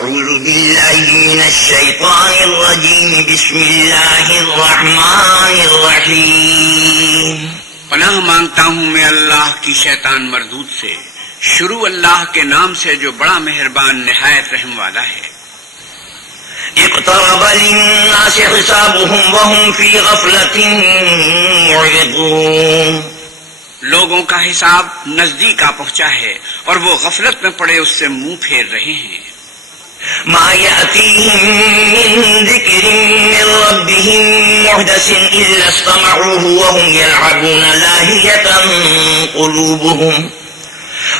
أعوذ بالله من الشيطان الرجيم بسم الله الرحمن الرحيم پناہ مانگتا ہوں میں اللہ کی شیطان مردود سے. شروع اللہ کے نام سے جو بڑا مہربان نہایت رحم والا ہے. اقترب للناس حسابهم وهم في غفلة معرضون. لوگوں کا حساب نزدیک آ پہنچا ہے اور وہ غفلت میں پڑے اس سے منہ پھیر رہے ہیں. ما يأتيهم من ذكر من ربهم محدث إلا استمعوه وهم يلعبون لاهية قلوبهم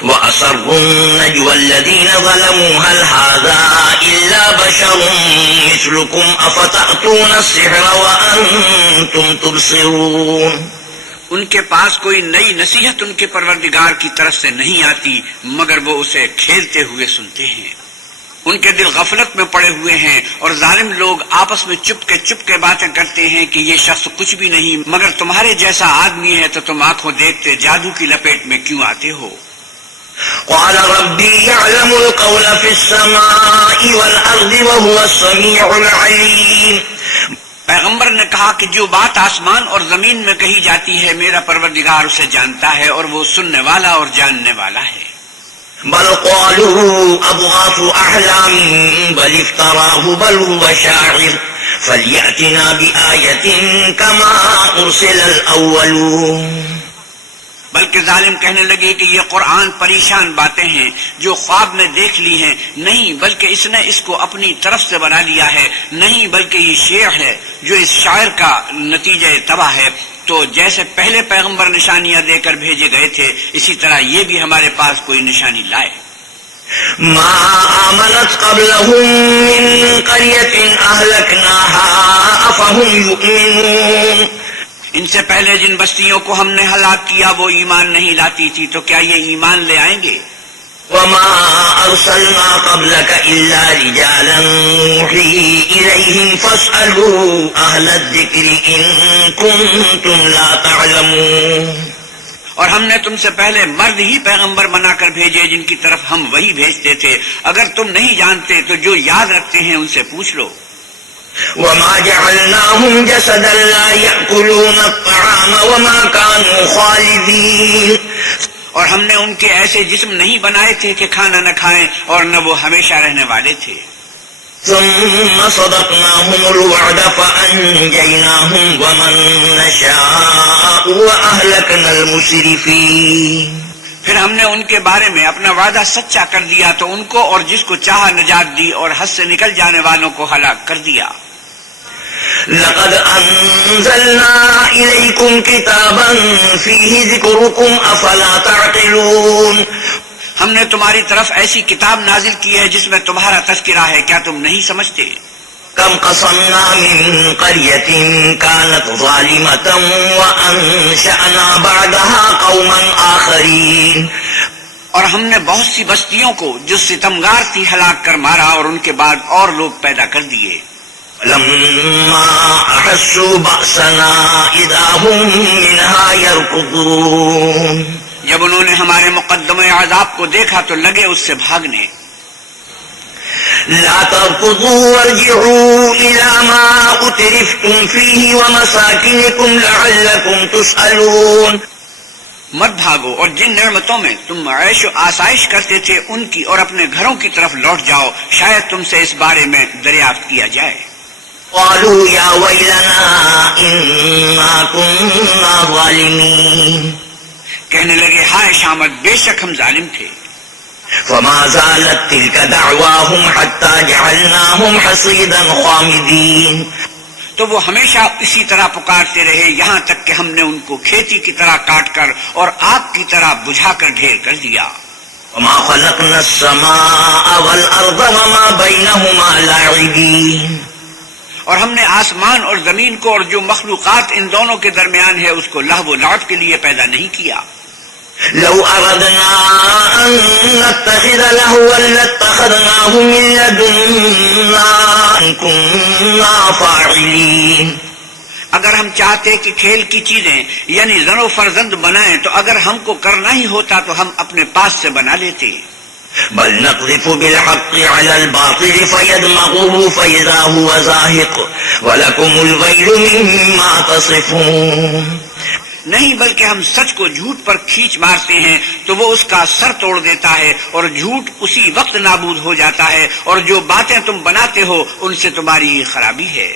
وأسروا النجوى الذين ظلموا هل هذا إلا بشر مثلكم أفتأتون السحر وأنتم تبصرون. ان کے پاس کوئی نئی نصیحت ان کے پروردگار کی طرف سے نہیں آتی مگر وہ اسے کھیلتے ہوئے سنتے ہیں. ان کے دل غفلت میں پڑے ہوئے ہیں اور ظالم لوگ آپس میں چپ کے باتیں کرتے ہیں کہ یہ شخص کچھ بھی نہیں مگر تمہارے جیسا آدمی ہے تو تم آنکھوں دیکھتے جادو کی لپیٹ میں کیوں آتے ہو. قال ربي يعلم القول في السماء والأرض وهو السميع العليم. پیغمبر نے کہا کہ جو بات آسمان اور زمین میں کہی جاتی ہے میرا پروردگار اسے جانتا ہے اور وہ سننے والا اور جاننے والا ہے. بل قالوا أضغاث أحلام بل افتراه بل هو شاعر فليأتنا بآية كما أرسل الأولون. بلکہ ظالم کہنے لگے کہ یہ قرآن پریشان باتیں ہیں جو خواب میں دیکھ لی ہیں. نہیں بلکہ اس نے اس کو اپنی طرف سے بنا لیا ہے. نہیں بلکہ یہ شعر ہے جو اس شاعر کا نتیجہ تباہ ہے. تو جیسے پہلے پیغمبر نشانیاں دے کر بھیجے گئے تھے اسی طرح یہ بھی ہمارے پاس کوئی نشانی لائے. ما آمنت قبلهم من قرية أهلكناها أفهم يؤمنون. ان سے پہلے جن بستیوں کو ہم نے ہلاک کیا وہ ایمان نہیں لاتی تھی تو کیا یہ ایمان لے آئیں گے؟ وما أرسلنا قبلك إلا رجالا نوحي إليهم فاسألوا أهل الذكر إن كنتم لا تعلمون. اور ہم نے تم سے پہلے مرد ہی پیغمبر بنا کر بھیجے جن کی طرف ہم وہی بھیجتے تھے. اگر تم نہیں جانتے تو جو یاد رکھتے ہیں ان سے پوچھ لو. وما جعلناهم جسدا لا يأكلون الطعام وما كانوا خالدين. اور ہم نے ان کے ایسے جسم نہیں بنائے تھے کہ کھانا نہ کھائیں اور نہ وہ ہمیشہ رہنے والے تھے. ثم صدقناهم الوعد فأنجيناهم ومن نشاء وأهلكنا المسرفين. پھر ہم نے ان کے بارے میں اپنا وعدہ سچا کر دیا تو ان کو اور جس کو چاہا نجات دی اور حد سے نکل جانے والوں کو ہلاک کر دیا. لقد أنزلنا إليكم كتابا فيه ذكركم أفلا تعقلون. ہم نے تمہاری طرف ایسی کتاب نازل کی ہے جس میں تمہارا تذکرہ ہے کیا تم نہیں سمجھتے؟ كم قصمنا من قرية كانت ظالمة وأنشأنا بعدها قوما آخرين. اور ہم نے بہت سی بستیوں کو جو ستمگار تھی ہلاک کر مارا اور ان کے بعد اور لوگ پیدا کر دیے. لما أحسوا بأسنا إذا هم منها يركضون. جب انہوں نے ہمارے مقدمہ عذاب کو دیکھا تو لگے اس سے بھاگنے. لا تركضوا وارجعوا إلى ما أترفتم فيه ومساكنكم لعلكم تسألون. مت بھاگو اور جن نعمتوں میں تم عیش و آسائش کرتے تھے ان کی اور اپنے گھروں کی طرف لوٹ جاؤ شاید تم سے اس بارے میں دریافت کیا جائے. قالوا يا ويلنا إنا كنا ظالمين. کہنے لگے ہائے شامت بے شک ہم ظالم تھے. فما زالت تلك دعواهم حتى جعلناهم حصيدا خامدين. تو وہ ہمیشہ اسی طرح پکارتے رہے یہاں تک کہ ہم نے ان کو کھیتی کی طرح کاٹ کر اور آگ کی طرح بجھا کر ڈھیر کر دیا. وما خلقنا السماء والأرض وما بينهما لاعبين. اور ہم نے آسمان اور زمین کو اور جو مخلوقات ان دونوں کے درمیان ہے اس کو لہو و لعب کے لیے پیدا نہیں کیا. لو أردنا أن نتخذ لهوا لاتخذناه من لدنا إن كنا فاعلين. اگر ہم چاہتے کہ کھیل کی چیزیں یعنی زن و فرزند بنائیں تو اگر ہم کو کرنا ہی ہوتا تو ہم اپنے پاس سے بنا لیتے. بل نقذف بالحق على الباطل فيدمغه فإذا هو زاهق ولكم الويل مما تصفون. نہیں بلکہ ہم سچ کو جھوٹ پر کھینچ مارتے ہیں تو وہ اس کا سر توڑ دیتا ہے اور جھوٹ اسی وقت نابود ہو جاتا ہے، اور جو باتیں تم بناتے ہو ان سے تمہاری خرابی ہے.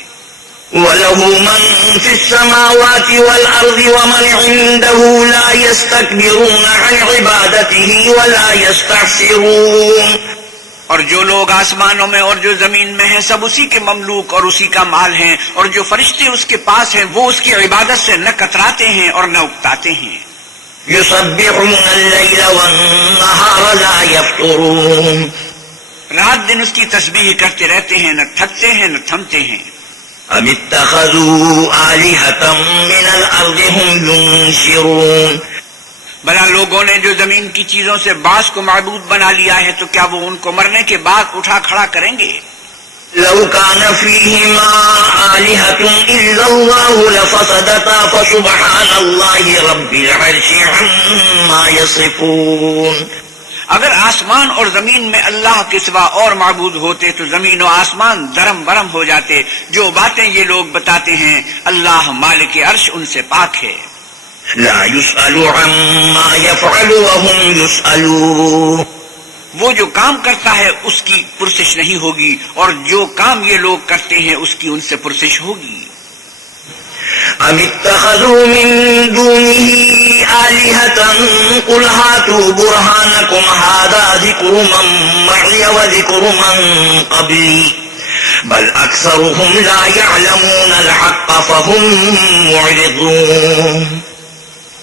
وَلَهُ مَن فِي السَّمَاوَاتِ وَالْأَرْضِ وَمَنْ عِندَهُ لَا يَسْتَكْبِرُونَ عَنْ عِبَادَتِهِ وَلَا يَسْتَحْسِرُونَ. اور جو لوگ آسمانوں میں اور جو زمین میں ہیں سب اسی کے مملوک اور اسی کا مال ہیں، اور جو فرشتے اس کے پاس ہیں وہ اس کی عبادت سے نہ کتراتے ہیں اور نہ اکتاتے ہیں. يُسَبِّحُونَ اللَّيْلَ وَالنَّهَارَ لَا يَفْطُرُونَ. رات دن اس کی تسبیح کرتے رہتے ہیں، نہ تھکتے ہیں نہ تھمتے ہیں. أَمِ اتَّخَذُوا آلِهَةً مِّنَ الْأَرْضِ هُمْ يُنشِرُونَ. بھلا لوگوں نے جو زمین کی چیزوں سے بعض کو معبود بنا لیا ہے تو کیا وہ ان کو مرنے کے بعد اٹھا کھڑا کریں گے؟ لو كان فيهما آلهة إلا الله لفسدتا فسبحان الله رب العرش عما يصفون. اگر آسمان اور زمین میں اللہ کے سوا اور معبود ہوتے تو زمین و آسمان درم برم ہو جاتے. جو باتیں یہ لوگ بتاتے ہیں اللہ مالک عرش ان سے پاک ہے. لا يسأل عما يفعل وهم يسألون. وہ جو کام کرتا ہے اس کی پرسش نہیں ہوگی، اور جو کام یہ لوگ کرتے ہیں اس کی ان سے پرسش ہوگی. أم اتخذوا من دونه آلهة قل هاتوا برهانكم هذا ذكر من معي وذكر من قبلي بل أكثرهم لا يعلمون الحق فهم معرضون.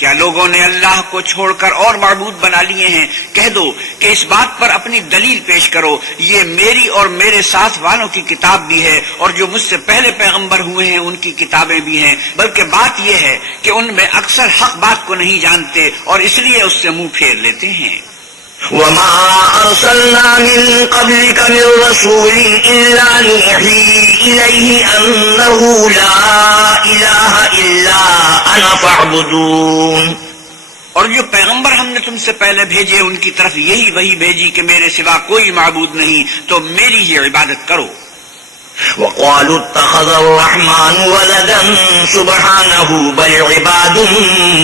کیا لوگوں نے اللہ کو چھوڑ کر اور معبود بنا لیے ہیں؟ کہہ دو کہ اس بات پر اپنی دلیل پیش کرو. یہ میری اور میرے ساتھ والوں کی کتاب بھی ہے، اور جو مجھ سے پہلے پیغمبر ہوئے ہیں ان کی کتابیں بھی ہیں، بلکہ بات یہ ہے کہ ان میں اکثر حق بات کو نہیں جانتے اور اس لیے اس سے منہ پھیر لیتے ہیں. وما أرسلنا من قبلك من رسول إلا نوحي إليه أنه لا إله إلا أنا فاعبدون. اور جو پیغمبر ہم نے تم سے پہلے بھیجے ان کی طرف یہی وہی بھیجی کہ میرے سوا کوئی معبود نہیں تو میری ہی عبادت کرو. وقالوا اتخذ الرحمن ولدا سبحانه بل عباد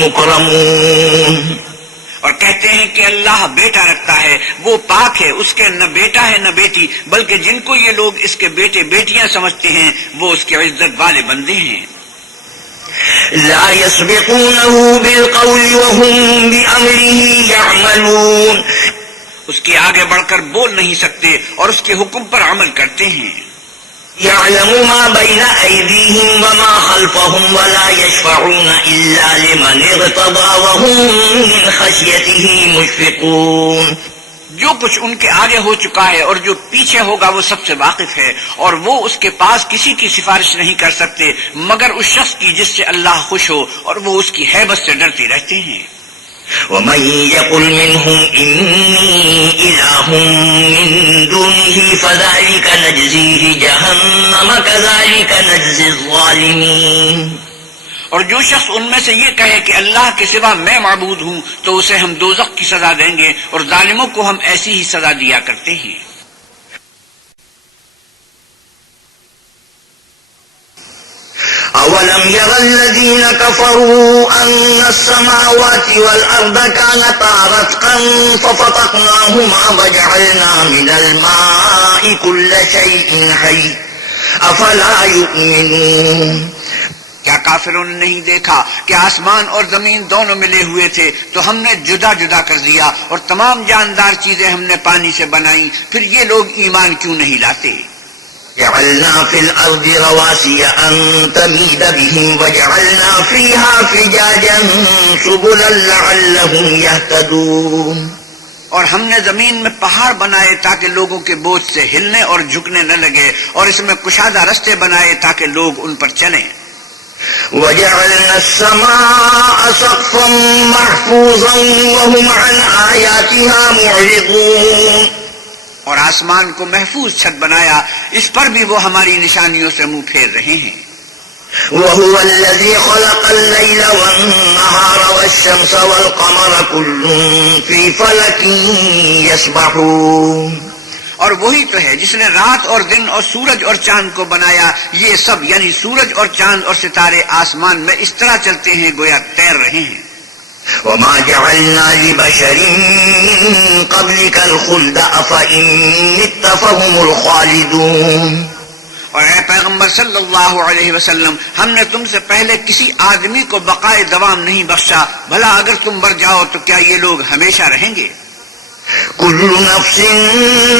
مكرمون. اور کہتے ہیں کہ اللہ بیٹا رکھتا ہے، وہ پاک ہے، اس کے نہ بیٹا ہے نہ بیٹی، بلکہ جن کو یہ لوگ اس کے بیٹے بیٹیاں سمجھتے ہیں وہ اس کے عزت والے بندے ہیں. لا يسبقونه بالقول وهم بأمره يعملون. اس کے آگے بڑھ کر بول نہیں سکتے اور اس کے حکم پر عمل کرتے ہیں. يعلم ما بين أيديهم وما خلفهم ولا يشفعون إلا لمن ارتضى وهم من خشيته مشفقون. جو کچھ ان کے آگے ہو چکا ہے اور جو پیچھے ہوگا وہ سب سے واقف ہے، اور وہ اس کے پاس کسی کی سفارش نہیں کر سکتے مگر اس شخص کی جس سے اللہ خوش ہو، اور وہ اس کی ہیبت سے ڈرتے رہتے ہیں. ومن يقل منهم إني إله من دونه فذلك نجزيه جهنم كذلك نجزي الظالمين. اور جو شخص ان میں سے یہ کہے کہ اللہ کے سوا میں معبود ہوں تو اسے ہم دوزخ کی سزا دیں گے، اور ظالموں کو ہم ایسی ہی سزا دیا کرتے ہیں. أولم ير الذين كفروا أن السماوات والأرض كانتا رتقا ففتقناهما وجعلنا من الماء كل شيء حي أفلا يؤمنون. کیا کافروں نے نہیں دیکھا کہ آسمان اور زمین دونوں ملے ہوئے تھے تو ہم نے جدا جدا کر دیا، اور تمام جاندار چیزیں ہم نے پانی سے بنائیں، پھر یہ لوگ ایمان کیوں نہیں لاتے؟ جعلنا في الأرض رواسي أن تميد بهم وجعلنا فيها فجاجا سبلا لعلهم يهتدون. اور ہم نے زمین میں پہاڑ بنائے تاکہ لوگوں کے بوجھ سے ہلنے اور جھکنے نہ لگے، اور اس میں کشادہ رستے بنائے تاکہ لوگ ان پر چلیں. وجعلنا السماء سقفا محفوظا وهم عن آياتها معرضون. اور آسمان کو محفوظ چھت بنایا، اس پر بھی وہ ہماری نشانیوں سے منہ پھیر رہے ہیں. وهو الذي خلق الليل والنهار والشمس والقمر كل في فلك يسبحون. اور وہی تو ہے جس نے رات اور دن اور سورج اور چاند کو بنایا. یہ سب یعنی سورج اور چاند اور ستارے آسمان میں اس طرح چلتے ہیں گویا تیر رہے ہیں. وما جعلنا لبشر من قبلك الخلد أفإن مت فهم الخالدون. اور اے پیغمبر صلی اللہ علیہ وسلم، ہم نے تم سے پہلے کسی آدمی کو بقائے دوام نہیں بخشا، بھلا اگر تم مر جاؤ تو کیا یہ لوگ ہمیشہ رہیں گے؟ كل نفس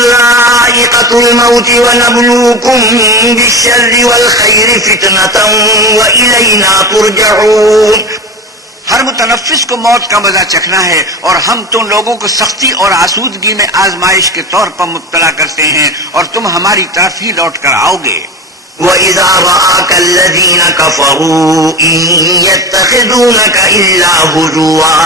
ذائقة الموت ونبلوكم بالشر والخير فتنة وإلينا ترجعون. ہر متنفس کو موت کا مزہ چکھنا ہے، اور ہم تم لوگوں کو سختی اور آسودگی میں آزمائش کے طور پر مبتلا کرتے ہیں، اور تم ہماری طرف ہی لوٹ کر آؤ گے. وَإِذَا رَآكَ الَّذِينَ كَفَرُوا إِن يَتَّخِذُونَكَ إِلَّا هُزُوًا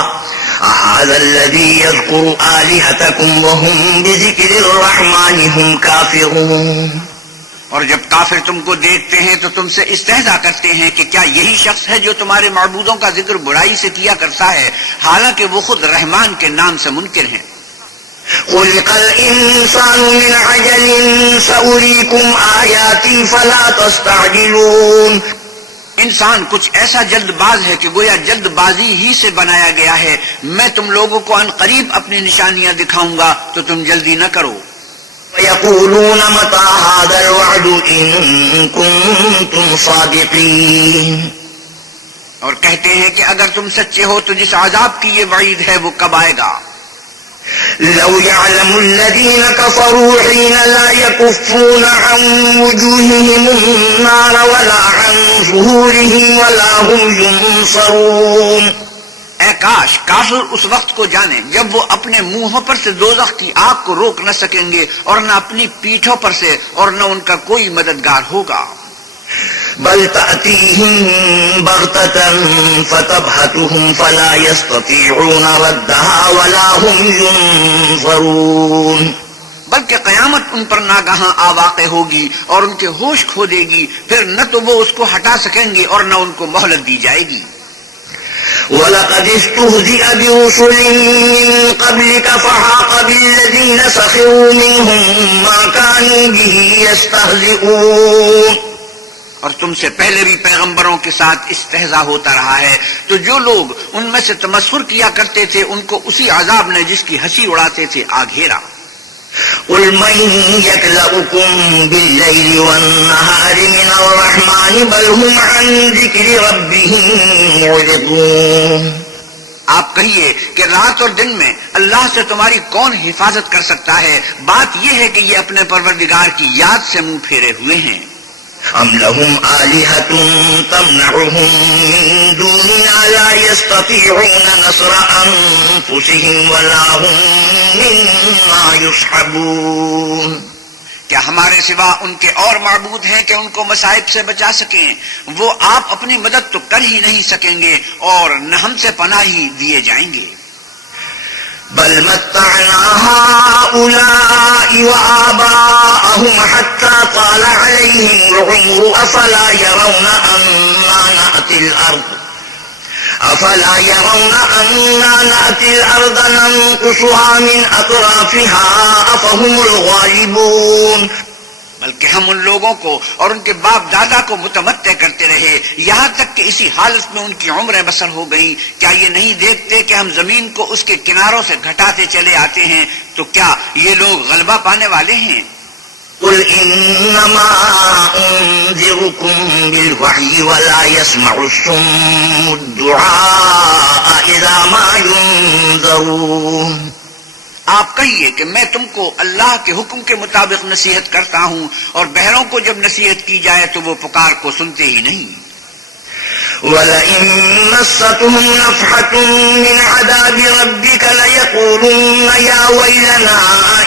أَهَذَا الَّذِي يَذْكُرُ آلِهَتَكُمْ وَهُمْ بِذِكْرِ الرَّحْمَنِ هُمْ كَافِرُونَ. اور جب کافر تم کو دیکھتے ہیں تو تم سے استہزاء کرتے ہیں کہ کیا یہی شخص ہے جو تمہارے معبودوں کا ذکر برائی سے کیا کرتا ہے، حالانکہ وہ خود رحمان کے نام سے منکر ہیں. خلق الإنسان من عجل سأريكم آياتي فلا تستعجلون. انسان کچھ ایسا جلد باز ہے کہ گویا جلد بازی ہی سے بنایا گیا ہے. میں تم لوگوں کو عن قریب اپنی نشانیاں دکھاؤں گا تو تم جلدی نہ کرو. ويقولون متى هذا الوعد إن كنتم صادقين. اور کہتے ہیں کہ اگر تم سچے ہو تو جس عذاب کی یہ وعید ہے وہ کب آئے گا؟ لو يعلم الذين كفروا حين لا يكفون عن وجوههم النار ولا عن ظهورهم ولا هم ينصرون. اے کاش کافر اس وقت کو جانے جب وہ اپنے منہوں پر سے دوزخ کی آگ کو روک نہ سکیں گے، اور نہ اپنی پیٹھوں پر سے، اور نہ ان کا کوئی مددگار ہوگا. بل تأتيهم بغتة فتبهتهم فلا يستطيعون ردها ولا هم ينظرون. بلکہ قیامت ان پر ناگہاں آ واقع ہوگی اور ان کے ہوش کھو دے گی، پھر نہ تو وہ اس کو ہٹا سکیں گے اور نہ ان کو مہلت دی جائے گی. وَلَقَدِ اسْتُهْزِئَ بِرُسُلٍ مِّن قَبْلِكَ فَحَاقَ بِالَّذِينَ سَخِرُوا مِنْهُم مَّا كَانُوا بِهِ يَسْتَهْزِئُونَ. اور تم سے پہلے بھی پیغمبروں کے ساتھ استہزاء ہوتا رہا ہے، تو جو لوگ ان میں سے تمسخر کیا کرتے تھے ان کو اسی عذاب نے جس کی ہنسی اڑاتے تھے آ گھیرا. قُلْ مَن يَكْلَؤُكُم بِاللَّيْلِ وَالنَّهَارِ مِنَ الرَّحْمَنِ بَلْ هُمْ عَن ذِكْرِ رَبِّهِم مُّعْرِضُونَ. آپ کہیے کہ رات اور دن میں اللہ سے تمہاری کون حفاظت کر سکتا ہے؟ بات یہ ہے کہ یہ اپنے پروردگار کی یاد سے منہ پھیرے ہوئے ہیں. أَمْ لَهُمْ آلِهَةٌ تَمْنَعُهُم مِّن دُونِنَا لَا يَسْتَطِيعُونَ نَصْرَ أَنفُسِهِمْ وَلَا هُم مِّنَّا يُصْحَبُونَ. کیا ہمارے سوا ان کے اور معبود ہیں کہ ان کو مصائب سے بچا سکیں؟ وہ آپ اپنی مدد تو کر ہی نہیں سکیں گے اور نہ ہم سے پناہ ہی دیے جائیں گے. بل متعنا هؤلاء وآباءهم حتى طال عليهم العمر أفلا يرون أنا نأتي الأرض ننقصها من أطرافها أفهم الغالبون. بلکہ ہم ان لوگوں کو اور ان کے باپ دادا کو متمتع کرتے رہے یہاں تک کہ اسی حالت میں ان کی عمریں بسر ہو گئیں. کیا یہ نہیں دیکھتے کہ ہم زمین کو اس کے کناروں سے گھٹاتے چلے آتے ہیں؟ تو کیا یہ لوگ غلبہ پانے والے ہیں؟ قل انما انذركم بالوحي ولا يسمع الصم الدعاء اذا ما ينذرون. آپ کہیے کہ میں تم کو اللہ کے حکم کے مطابق نصیحت کرتا ہوں، اور بہروں کو جب نصیحت کی جائے تو وہ پکار کو سنتے ہی نہیں. وَلَئِن مَّسَّتْهُمْ نَفْحَةٌ مِّنْ عَذَابِ رَبِّكَ لَيَقُولُنَّ يَا وَيْلَنَا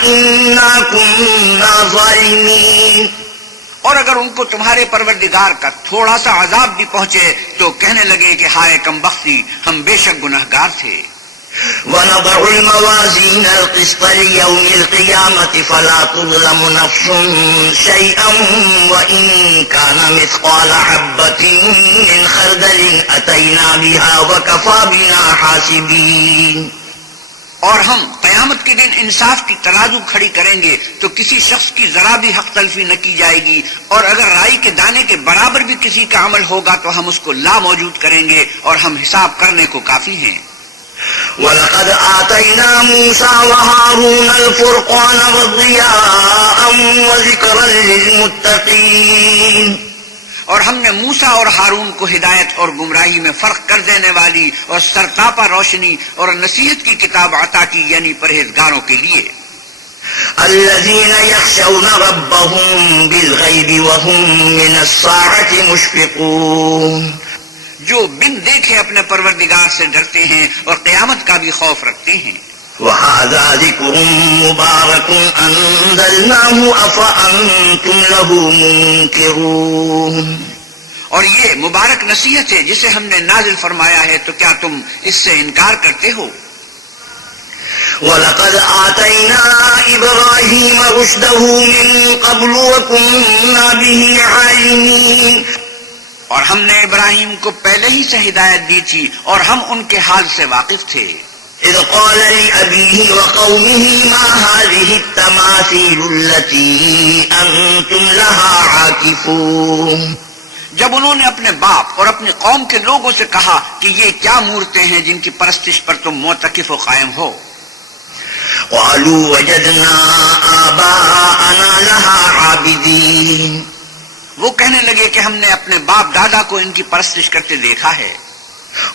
إِنَّا كُنَّا ظَالِمِينَ. اور اگر ان کو تمہارے پروردگار کا تھوڑا سا عذاب بھی پہنچے تو کہنے لگے کہ ہائے کم بختی، ہم بے شک گناہگار تھے. ونضع الموازين القسط ليوم القيامة فلا تظلم نفس شيئا وإن كان مثقال حبة من خردل أتينا بها وكفى بنا حاسبين. اور ہم قیامت کے دن انصاف کی ترازو کھڑی کریں گے تو کسی شخص کی ذرا بھی حق تلفی نہ کی جائے گی، اور اگر رائی کے دانے کے برابر بھی کسی کا عمل ہوگا تو ہم اس کو لا موجود کریں گے، اور ہم حساب کرنے کو کافی ہیں. وَلَقَدْ آتَيْنَا مُوسَى وَهَارُونَ الْفُرْقَانَ وَضِيَاءً وَذِكْرًا لِلْمُتَّقِينَ. اور ہم نے موسیٰ اور ہارون کو ہدایت اور گمراہی میں فرق کر دینے والی اور سرتاپا روشنی اور نصیحت کی کتاب عطا کی، یعنی پرہیزگاروں کے لیے. الذين يخشون ربهم بالغيب وهم من الساعة مشفقون. جو بن دیکھے اپنے پروردگار سے ڈرتے ہیں اور قیامت کا بھی خوف رکھتے ہیں. وهذا ذكر مبارك أنزلناه أفأنتم له منكرون. اور یہ مبارک نصیحت ہے جسے ہم نے نازل فرمایا ہے، تو کیا تم اس سے انکار کرتے ہو؟ وَلَقَدْ آتَيْنَا إِبْرَاهِيمَ رُشْدَهُ مِن قَبْلُ وَكُنَّا بِهِ عَالِمِينَ. اور ہم نے ابراہیم کو پہلے ہی سے ہدایت دی تھی اور ہم ان کے حال سے واقف تھے. إِذْ قَالَ لِأَبِيهِ وَقَوْمِهِ مَا هَٰذِهِ التَّمَاثِيلُ الَّتِي أَنتُمْ لَهَا عَاكِفُونَ. جب انہوں نے اپنے باپ اور اپنی قوم کے لوگوں سے کہا کہ یہ کیا مورتیں ہیں جن کی پرستش پر تم معتکف و قائم ہو. قَالُوا وَجَدْنَا آبَاءَنَا لَهَا عَابِدِينَ. وہ کہنے لگے کہ ہم نے اپنے باپ دادا کو ان کی پرستش کرتے دیکھا ہے.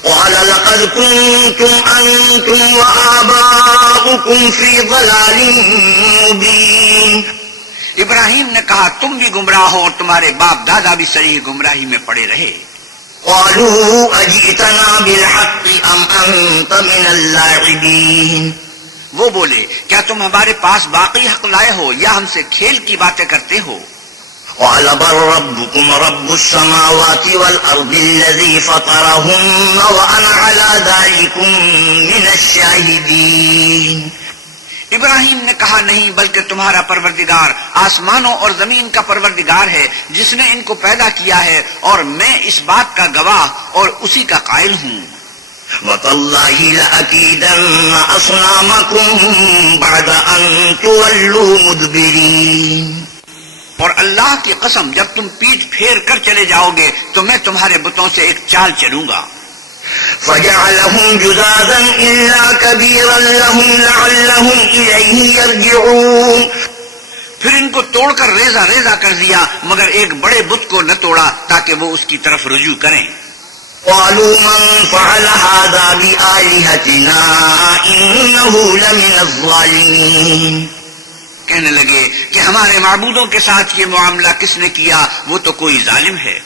قال لقد كنتم أنتم وآباؤكم في ضلال مبين. ابراہیم نے کہا تم بھی گمراہ ہو اور تمہارے باپ دادا بھی صریح گمراہی میں پڑے رہے. قالوا أجئتنا بالحق أم أنت من اللاعبين. وہ بولے کیا تم ہمارے پاس باقی حق لائے ہو یا ہم سے کھیل کی باتیں کرتے ہو؟ قال بل ربكم رب السماوات والأرض الذي فطرهن وأنا على ذلكم من الشاهدين. ابراہیم نے کہا نہیں، بلکہ تمہارا پروردگار آسمانوں اور زمین کا پروردگار ہے جس نے ان کو پیدا کیا ہے، اور میں اس بات کا گواہ اور اسی کا قائل ہوں. وَتَاللَّهِ لَأَكِيدَنَّ أَصْنَامَكُمْ بَعْدَ أَن تُوَلُّوا مُدْبِرِينَ. اور اللہ کی قسم جب تم پیٹھ پھیر کر چلے جاؤ گے تو میں تمہارے بتوں سے ایک چال چلوں گا. فَجَعَلَهُمْ جُذَاذًا إِلَّا كَبِيرًا لَهُمْ لَعَلَّهُمْ إِلَيْهِ يَرْجِعُونَ. پھر ان کو توڑ کر ریزہ ریزہ کر دیا، مگر ایک بڑے بت کو نہ توڑا تاکہ وہ اس کی طرف رجوع کریں. قَالُوا مَنْ فَعَلَ هَذَا بِآلِهَتِنَا إِنَّهُ لَمِنَ الظَّالِمِينَ. کہنے لگے کہ ہمارے معبودوں کے ساتھ یہ معاملہ کس نے کیا، وہ تو کوئی ظالم ہے.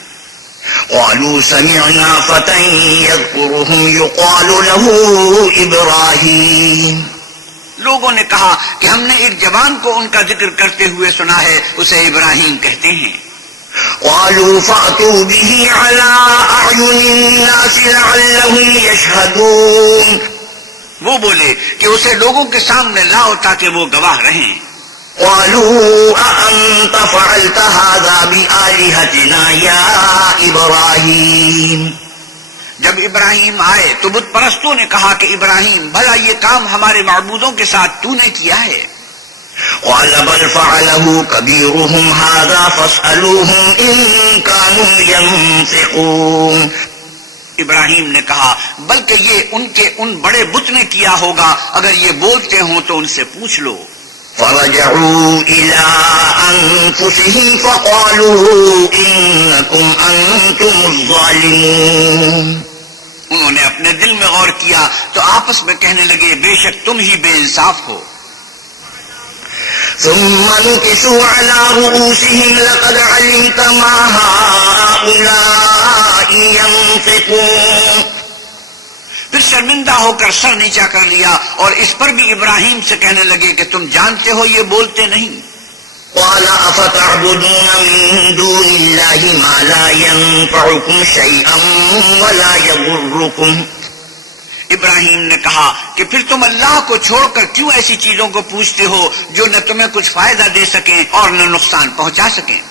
قالوا سمعنا فتى يذكرهم يقال له إبراهيم. لوگوں نے کہا کہ ہم نے ایک جوان کو ان کا ذکر کرتے ہوئے سنا ہے، اسے ابراہیم کہتے ہیں. قالوا فأتوا به على أعين الناس لعلهم يشهدون. وہ بولے کہ اسے لوگوں کے سامنے لاؤ تاکہ وہ گواہ رہیں. قالوا أأنت فعلت هذا بآلهتنا يا إبراهيم. جب ابراہیم آئے تو بت پرستوں نے کہا کہ ابراہیم بھلا یہ کام ہمارے معبودوں کے ساتھ تو نے کیا ہے؟ قال بل فعله كبيرهم هذا فاسألوهم إن كانوا ينطقون. ابراہیم نے کہا بلکہ یہ ان کے ان بڑے بت نے کیا ہوگا، اگر یہ بولتے ہوں تو ان سے پوچھ لو. فرجعوا إلى أنفسهم فقالوا إنكم أنتم الظالمون. انہوں نے اپنے دل میں غور کیا تو آپس میں کہنے لگے بے شک تم ہی بے انصاف ہو. ثم نكسوا على رؤوسهم لقد علمت ما هؤلاء ينطقون. پھر شرمندہ ہو کر سر نیچا کر لیا اور اس پر بھی ابراہیم سے کہنے لگے کہ تم جانتے ہو یہ بولتے نہیں. قال أفتعبدون من دون الله ما لا ينفعكم شيئا ولا يضركم. ابراہیم نے کہا کہ پھر تم اللہ کو چھوڑ کر کیوں ایسی چیزوں کو پوچھتے ہو جو نہ تمہیں کچھ فائدہ دے سکیں اور نہ نقصان پہنچا سکیں؟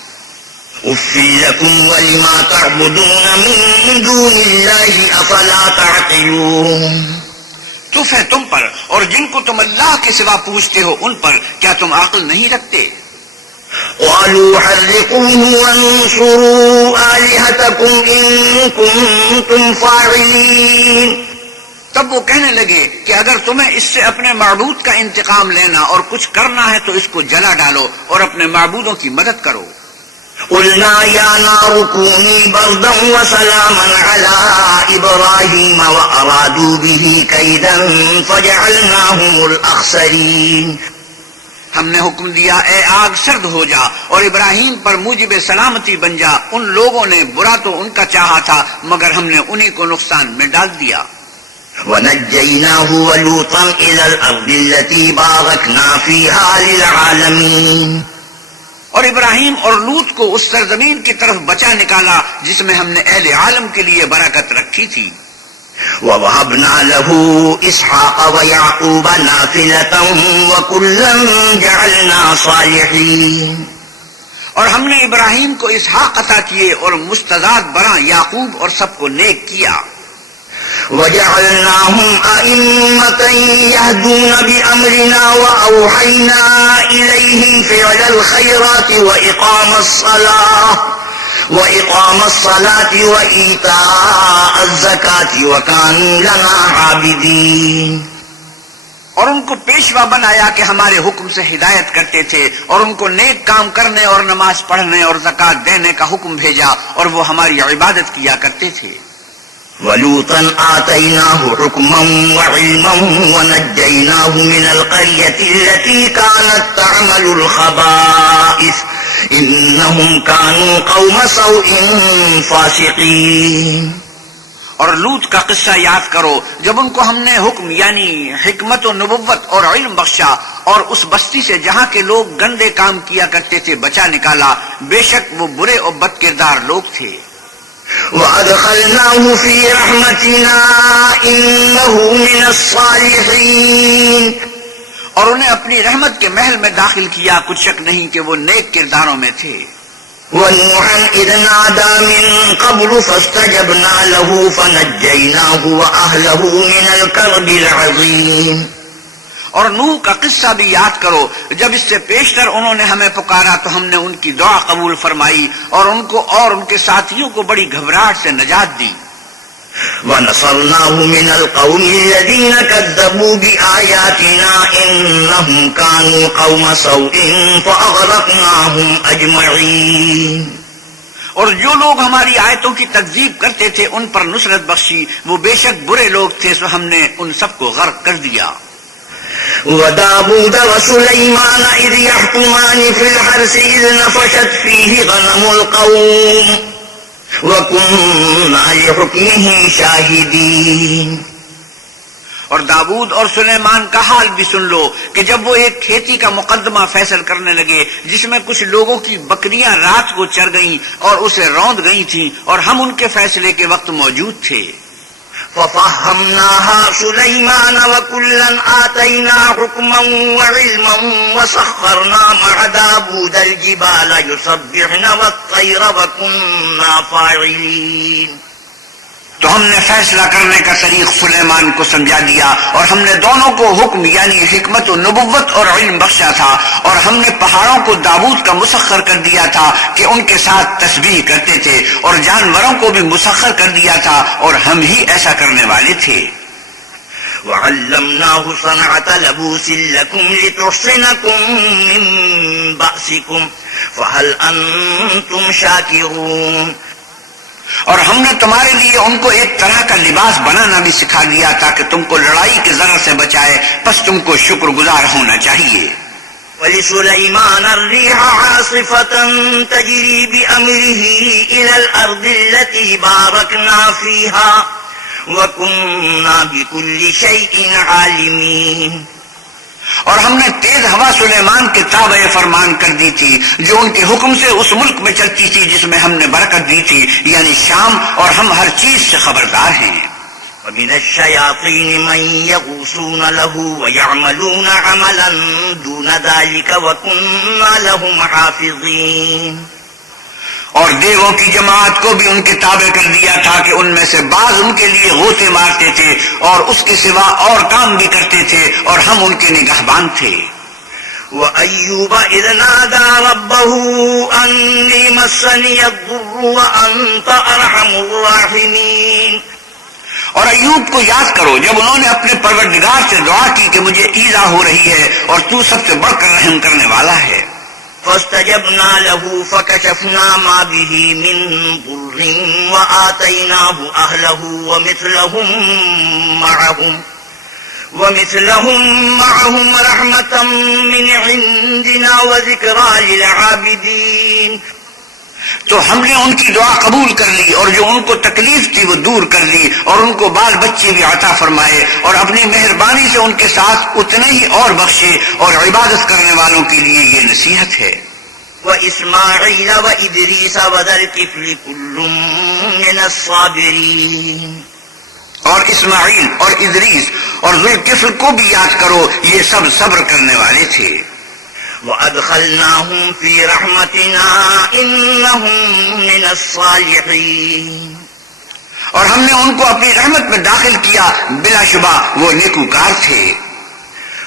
اف لکم ولما تعبدون من دون اللہ افلا تعقلون، تف ہے تم پر اور جن کو تم اللہ کے سوا پوچھتے ہو ان پر، کیا تم عقل نہیں رکھتے؟ قالوا حرقوه وانصروا آلهتكم إن كنتم فاعلين، تب وہ کہنے لگے کہ اگر تمہیں اس سے اپنے معبود کا انتقام لینا اور کچھ کرنا ہے تو اس کو جلا ڈالو اور اپنے معبودوں کی مدد کرو۔ قلنا يا نار كوني بردا وسلاما على إبراهيم وأرادوا به كيدا فجعلناهم الأخسرين، ہم نے حکم دیا اے آگ سرد ہو جا اور ابراہیم پر موجب سلامتی بن جا، ان لوگوں نے برا تو ان کا چاہا تھا مگر ہم نے انہی کو نقصان میں ڈال دیا۔ ونجيناه ولوطا إلى الأرض التي باركنا فيها للعالمين، اور ابراہیم اور لوط کو اس سرزمین کی طرف بچا نکالا جس میں ہم نے اہل عالم کے لیے برکت رکھی تھی۔ ووهبنا له إسحاق ويعقوب نافلة وكلا جعلنا صالحين، اور ہم نے ابراہیم کو اسحاق عطا کیے اور مستضاد برا یعقوب اور سب کو نیک کیا۔ وجعلناهم أئمة يهدون بأمرنا وأوحينا إليهم فعل الخيرات وإقام الصلاة وإيتاء الزكاة وكانوا لنا عابدين، اور ان کو پیشوا بنایا کہ ہمارے حکم سے ہدایت کرتے تھے، اور ان کو نیک کام کرنے اور نماز پڑھنے اور زکوٰۃ دینے کا حکم بھیجا، اور وہ ہماری عبادت کیا کرتے تھے۔ ولوطا آتيناه حكما وعلما ونجيناه من القرية التي كانت تعمل الخبائث إنهم كانوا قوم سوء فاسقين، اور لوط کا قصہ یاد کرو جب ان کو ہم نے حکم یعنی حکمت و نبوت اور علم بخشا اور اس بستی سے جہاں کے لوگ گندے کام کیا کرتے تھے بچا نکالا، بے شک وہ برے اور بد کردار لوگ تھے۔ وأدخلناه في رحمتنا إنه من الصالحين، اور انہیں اپنی رحمت کے محل میں داخل کیا، کچھ شک نہیں کہ وہ نیک کرداروں میں تھے۔ ونوحا إذ نادى من قبل فاستجبنا له فنجيناه وأهله من الكرب العظيم، اور نوح کا قصہ بھی یاد کرو جب اس سے پیشتر انہوں نے ہمیں پکارا تو ہم نے ان کی دعا قبول فرمائی اور ان کو اور ان کے ساتھیوں کو بڑی گھبراہٹ سے نجات دی۔ ونصرناه من القوم الذين كذبوا بآياتنا إنهم كانوا قوم سوء فأغرقناهم أجمعين، اور جو لوگ ہماری آیتوں کی تکذیب کرتے تھے ان پر نصرت بخشی، وہ بے شک برے لوگ تھے، سو ہم نے ان سب کو غرق کر دیا۔ وداود وسليمان إذ يحكمان في الحرث إذ نفشت فيه غنم القوم وكنا لحكمه شاهدين، اور داود اور سلیمان کا حال بھی سن لو کہ جب وہ ایک کھیتی کا مقدمہ فیصل کرنے لگے جس میں کچھ لوگوں کی بکریاں رات کو چر گئیں اور اسے روند گئی تھیں، اور ہم ان کے فیصلے کے وقت موجود تھے۔ ففهمناها سليمان وكلا آتينا حكما وعلما وسخرنا مع داود الجبال يسبحن والطير وكنا فاعلين، تو ہم نے فیصلہ کرنے کا طریق سلیمان کو سمجھا دیا، اور ہم نے دونوں کو حکم یعنی حکمت و نبوت اور علم بخشا تھا، اور ہم نے پہاڑوں کو داود کا مسخر کر دیا تھا کہ ان کے ساتھ تسبیح کرتے تھے، اور جانوروں کو بھی مسخر کر دیا تھا، اور ہم ہی ایسا کرنے والے تھے۔ وعلمناه صنعة لبوس لكم لتحصنكم من بأسكم فهل أنتم شاكرون، اور ہم نے تمہارے لیے ان کو ایک طرح کا لباس بنانا بھی سکھا دیا تاکہ تم کو لڑائی کے ضرر سے بچائے، پس تم کو شکر گزار ہونا چاہیے۔ ولسليمان الريح عاصفة تجري بأمره إلى الأرض التي باركنا فيها وكنا بكل شيء عالمين، اور ہم نے تیز ہوا سلیمان کے تابع فرمان کر دی تھی جو ان کے حکم سے اس ملک میں چلتی تھی جس میں ہم نے برکت دی تھی یعنی شام، اور ہم ہر چیز سے خبردار ہیں۔ ومن الشياطين من يغوصون له ويعملون عملا دون ذلك وكنا لهم حافظين. اور دیووں کی جماعت کو بھی ان کے تابع کر دیا تھا کہ ان میں سے بعض ان کے لیے غوطے مارتے تھے اور اس کے سوا اور کام بھی کرتے تھے اور ہم ان کے نگہبان تھے. وَأَيُّوبَ إِذْ نَادَى رَبَّهُ أَنِّي مَسَّنِيَ الضُّرُّ وَأَنْتَ أَرْحَمُ الرَّاحِمِينَ. اور ایوب کو یاد کرو جب انہوں نے اپنے پروردگار سے دعا کی کہ مجھے ایذا ہو رہی ہے اور تو سب سے بڑھ کر رحم کرنے والا ہے. فاستجبنا له فكشفنا ما به من ضر وآتيناه أهله ومثلهم معهم رحمة من عندنا وذكرى للعابدين. تو ہم نے ان کی دعا قبول کر لی اور جو ان کو تکلیف تھی وہ دور کر لی اور ان کو بال بچے بھی عطا فرمائے اور اپنی مہربانی سے ان کے ساتھ اتنے ہی اور بخشے اور عبادت کرنے والوں کے لیے یہ نصیحت ہے. وإسماعيل وإدريس وذا الكفل كل من الصابرين. اور اسماعیل اور ادریس اور ذوالکفل کو بھی یاد کرو یہ سب صبر کرنے والے تھے. وأدخلناهم في رحمتنا إنهم من الصالحين. اور ہم نے ان کو اپنی رحمت میں داخل کیا بلا شبہ وہ نیکوکار تھے.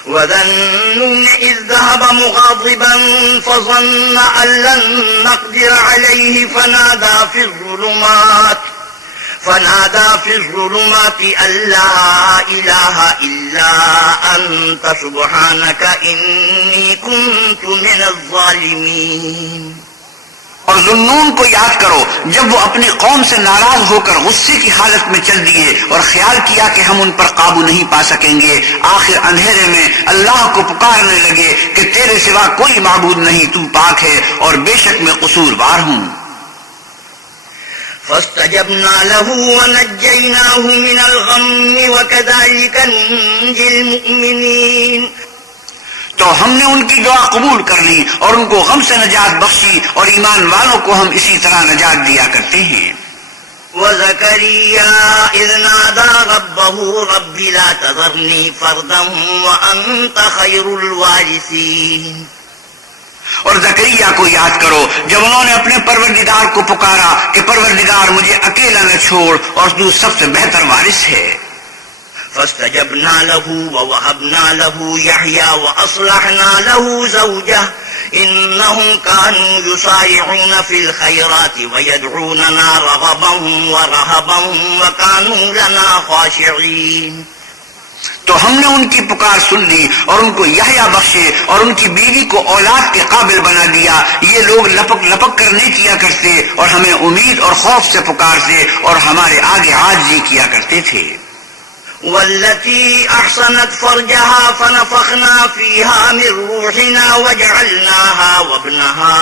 وذا النون إذ ذهب مغاضبا فظن أن لن نقدر عليه فنادى في الظلمات أن لا إله إلا أنت سبحانك إني كنت من الظالمين. اور ذوالنون کو یاد کرو جب وہ اپنی قوم سے ناراض ہو کر غصے کی حالت میں چل دیے اور خیال کیا کہ ہم ان پر قابو نہیں پا سکیں گے. آخر اندھیرے میں اللہ کو پکارنے لگے کہ تیرے سوا کوئی معبود نہیں، تو پاک ہے اور بے شک میں قصوروار ہوں. فاستجبنا له ونجيناه من الغم وكذلك ننجي المؤمنين. تو ہم نے ان کی دعا قبول کر لی اور ان کو غم سے نجات بخشی اور ایمان والوں کو ہم اسی طرح نجات دیا کرتے ہیں. وزكريا إذ نادى ربه رب لا تذرني فردا وأنت خير الوارثين. اور زکریا کو یاد کرو جب انہوں نے اپنے پروردگار کو پکارا کہ پروردگار مجھے اکیلا نہ چھوڑ اور تو سب سے بہتر وارث ہے. فاستجبنا له ووهبنا له يحيى وأصلحنا له زوجه إنهم كانوا يسارعون في الخيرات ويدعوننا رغبا ورهبا وكانوا لنا خاشعين. تو ہم نے ان کی پکار سن لی اور ان کو یحییٰ بخشے اور ان کی بیوی کو اولاد کے قابل بنا دیا. یہ لوگ لپک لپک کر نہیں کیا کرتے اور ہمیں امید اور خوف سے پکارتے اور ہمارے آگے عاجزی کیا کرتے تھے. والتي أحصنت فرجها فنفخنا فيها من روحنا وجعلناها وابنها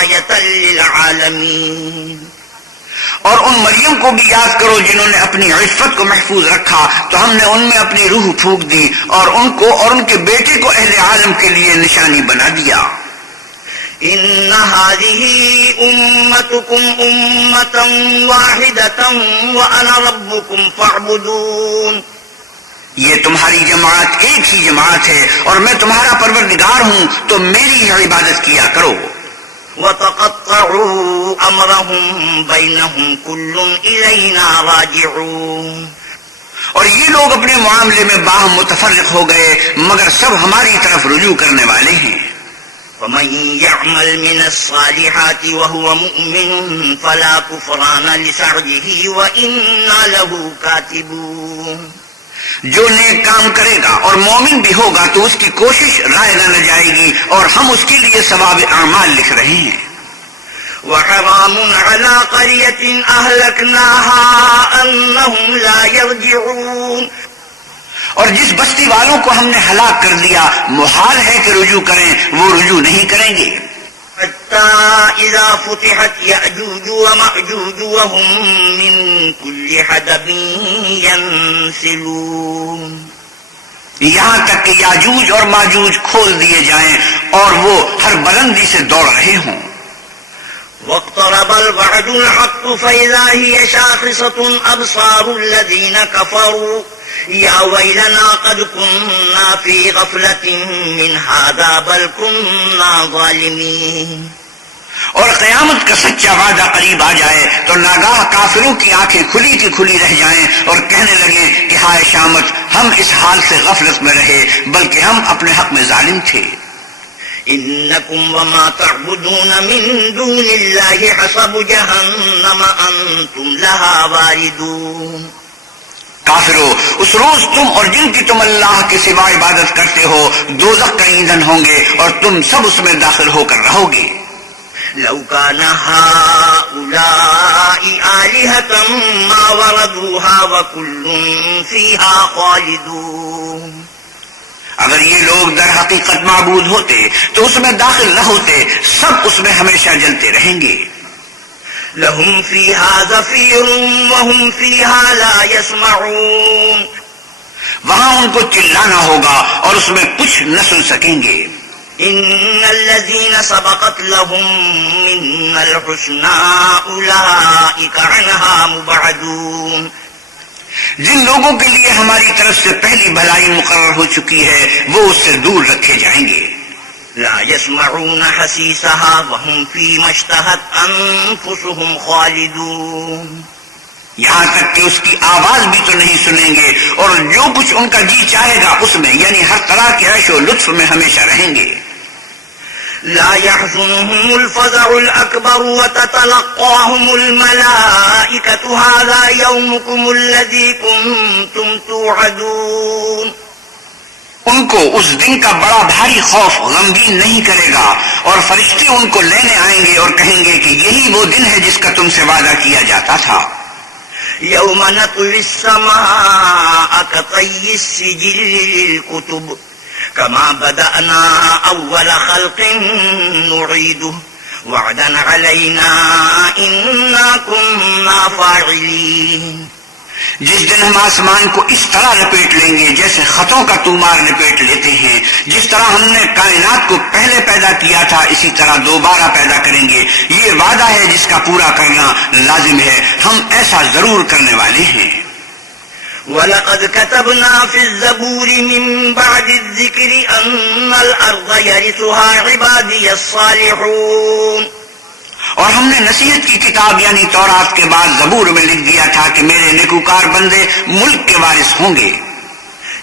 آية للعالمين. اور ان مریم کو بھی یاد کرو جنہوں نے اپنی عفت کو محفوظ رکھا تو ہم نے ان میں اپنی روح پھونک دی اور ان کو اور ان کے بیٹے کو اہل عالم کے لیے نشانی بنا دیا. إن هذه أمتكم أمة واحدة وأنا ربكم فاعبدون. یہ تمہاری جماعت ایک ہی جماعت ہے اور میں تمہارا پروردگار ہوں تو میری ہی عبادت کیا کرو. وتقطعوا أمرهم بينهم كل إلينا راجعون. اور یہ لوگ اپنے معاملے میں باہم متفرق ہو گئے مگر سب ہماری طرف رجوع کرنے والے ہیں. فمن يعمل من الصالحات وهو مؤمن فلا كفران لسعيه وإنا له كاتبون. جو نیک کام کرے گا اور مومن بھی ہوگا تو اس کی کوشش رائے نہ جائے گی اور ہم اس کے لیے ثواب اعمال لکھ رہے ہیں. وحرام على قرية أهلكناها أنهم لا يرجعون. اور جس بستی والوں کو ہم نے ہلاک کر دیا محال ہے کہ رجوع کریں، وہ رجوع نہیں کریں گے. حتى إذا فتحت يأجوج ومأجوج وهم من كل حدب ينسلون. یہاں تک کہ یاجوج اور ماجوج کھول دیے جائیں اور وہ ہر بلندی سے دوڑ رہے ہوں. واقترب الوعد الحق فإذا هي شاخصة أبصار الذين كفروا يا ويلنا قد كنا في غفلة من هذا بل كنا ظالمين. اور قیامت کا سچا وعدہ قریب آ جائے تو ناگاہ کافروں کی آنکھیں کھلی کی کھلی رہ جائیں اور کہنے لگیں کہ ہائے شامت، ہم اس حال سے غفلت میں رہے بلکہ ہم اپنے حق میں ظالم تھے. إنكم وما تعبدون من دون الله حسب جهنم أنتم لها واردون. کافرو، اس روز تم اور جن کی تم اللہ کے سوا عبادت کرتے ہو دوزخ کا ایندھن ہوں گے اور تم سب اس میں داخل ہو کر رہو گے. لو كان هؤلاء آلهة ما وردوها وكل فيها خالدون. اگر یہ لوگ در حقیقت معبود ہوتے تو اس میں داخل نہ ہوتے، سب اس میں ہمیشہ جلتے رہیں گے. لهم فيها زفير وهم فيها لا يسمعون. وہاں ان کو چلانا ہوگا اور اس میں کچھ نہ سن سکیں گے. ان الذين سبقت لهم من الحسنى اولئك عنها مبعدون. جن لوگوں کے لیے ہماری طرف سے پہلی بھلائی مقرر ہو چکی ہے وہ اس سے دور رکھے جائیں گے. لا يسمعون حسيسها وهم فيما اشتهت انفسهم خالدون. یہاں تک کہ اس کی آواز بھی تو نہیں سنیں گے اور جو کچھ ان کا جی چاہے گا اس میں، یعنی ہر طرح کے عیش و لطف میں ہمیشہ رہیں گے. لا يحزنهم الفزع الأكبر وتتلقاهم الملائكة هذا يومكم الذي كنتم توعدون. ان کو اس دن کا بڑا بھاری خوف غمگین نہیں کرے گا اور فرشتے ان کو لینے آئیں گے اور کہیں گے کہ یہی وہ دن ہے جس کا تم سے وعدہ کیا جاتا تھا. يوم نطوي السماء كطي السجل للكتب كما بدأنا أول خلق نعيده وعدا علينا إنا كنا فاعلين. جس دن ہم آسمان کو اس طرح لپیٹ لیں گے جیسے خطوں کا تومار لپیٹ لیتے ہیں. جس طرح ہم نے کائنات کو پہلے پیدا کیا تھا اسی طرح دوبارہ پیدا کریں گے. یہ وعدہ ہے جس کا پورا کرنا لازم ہے، ہم ایسا ضرور کرنے والے ہیں. وَلَقَدْ كَتَبْنَا فِي الزَّبُورِ مِن بَعْدِ الذِّكْرِ أَنَّ الْأَرْضَ يَرِثُهَا عِبَادِيَ الصَّالِحُونَ. اور ہم نے نصیحت کی کتاب یعنی تورات کے بعد زبور میں لکھ دیا تھا کہ میرے نیکوکار بندے ملک کے وارث ہوں گے.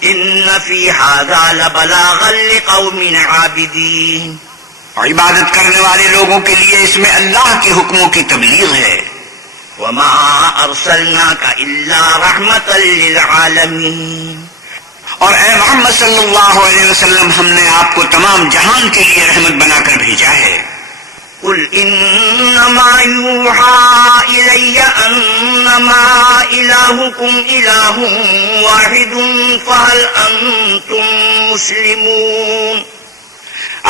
إِنَّ فِي هَذَا لَبَلَاغًا لِقَوْمٍ عَابِدِينَ. عبادت کرنے والے لوگوں کے لیے اس میں اللہ کے حکموں کی تبلیغ ہے. وَمَا أَرْسَلْنَاكَ إِلَّا رَحْمَةً لِلْعَالَمِينَ. اور اے محمد صلی اللہ علیہ وسلم، ہم نے آپ کو تمام جہان کے لیے رحمت بنا کر بھیجا ہے. قل انما يوحى الي انما الهكم اله واحد فهل انتم مسلمون.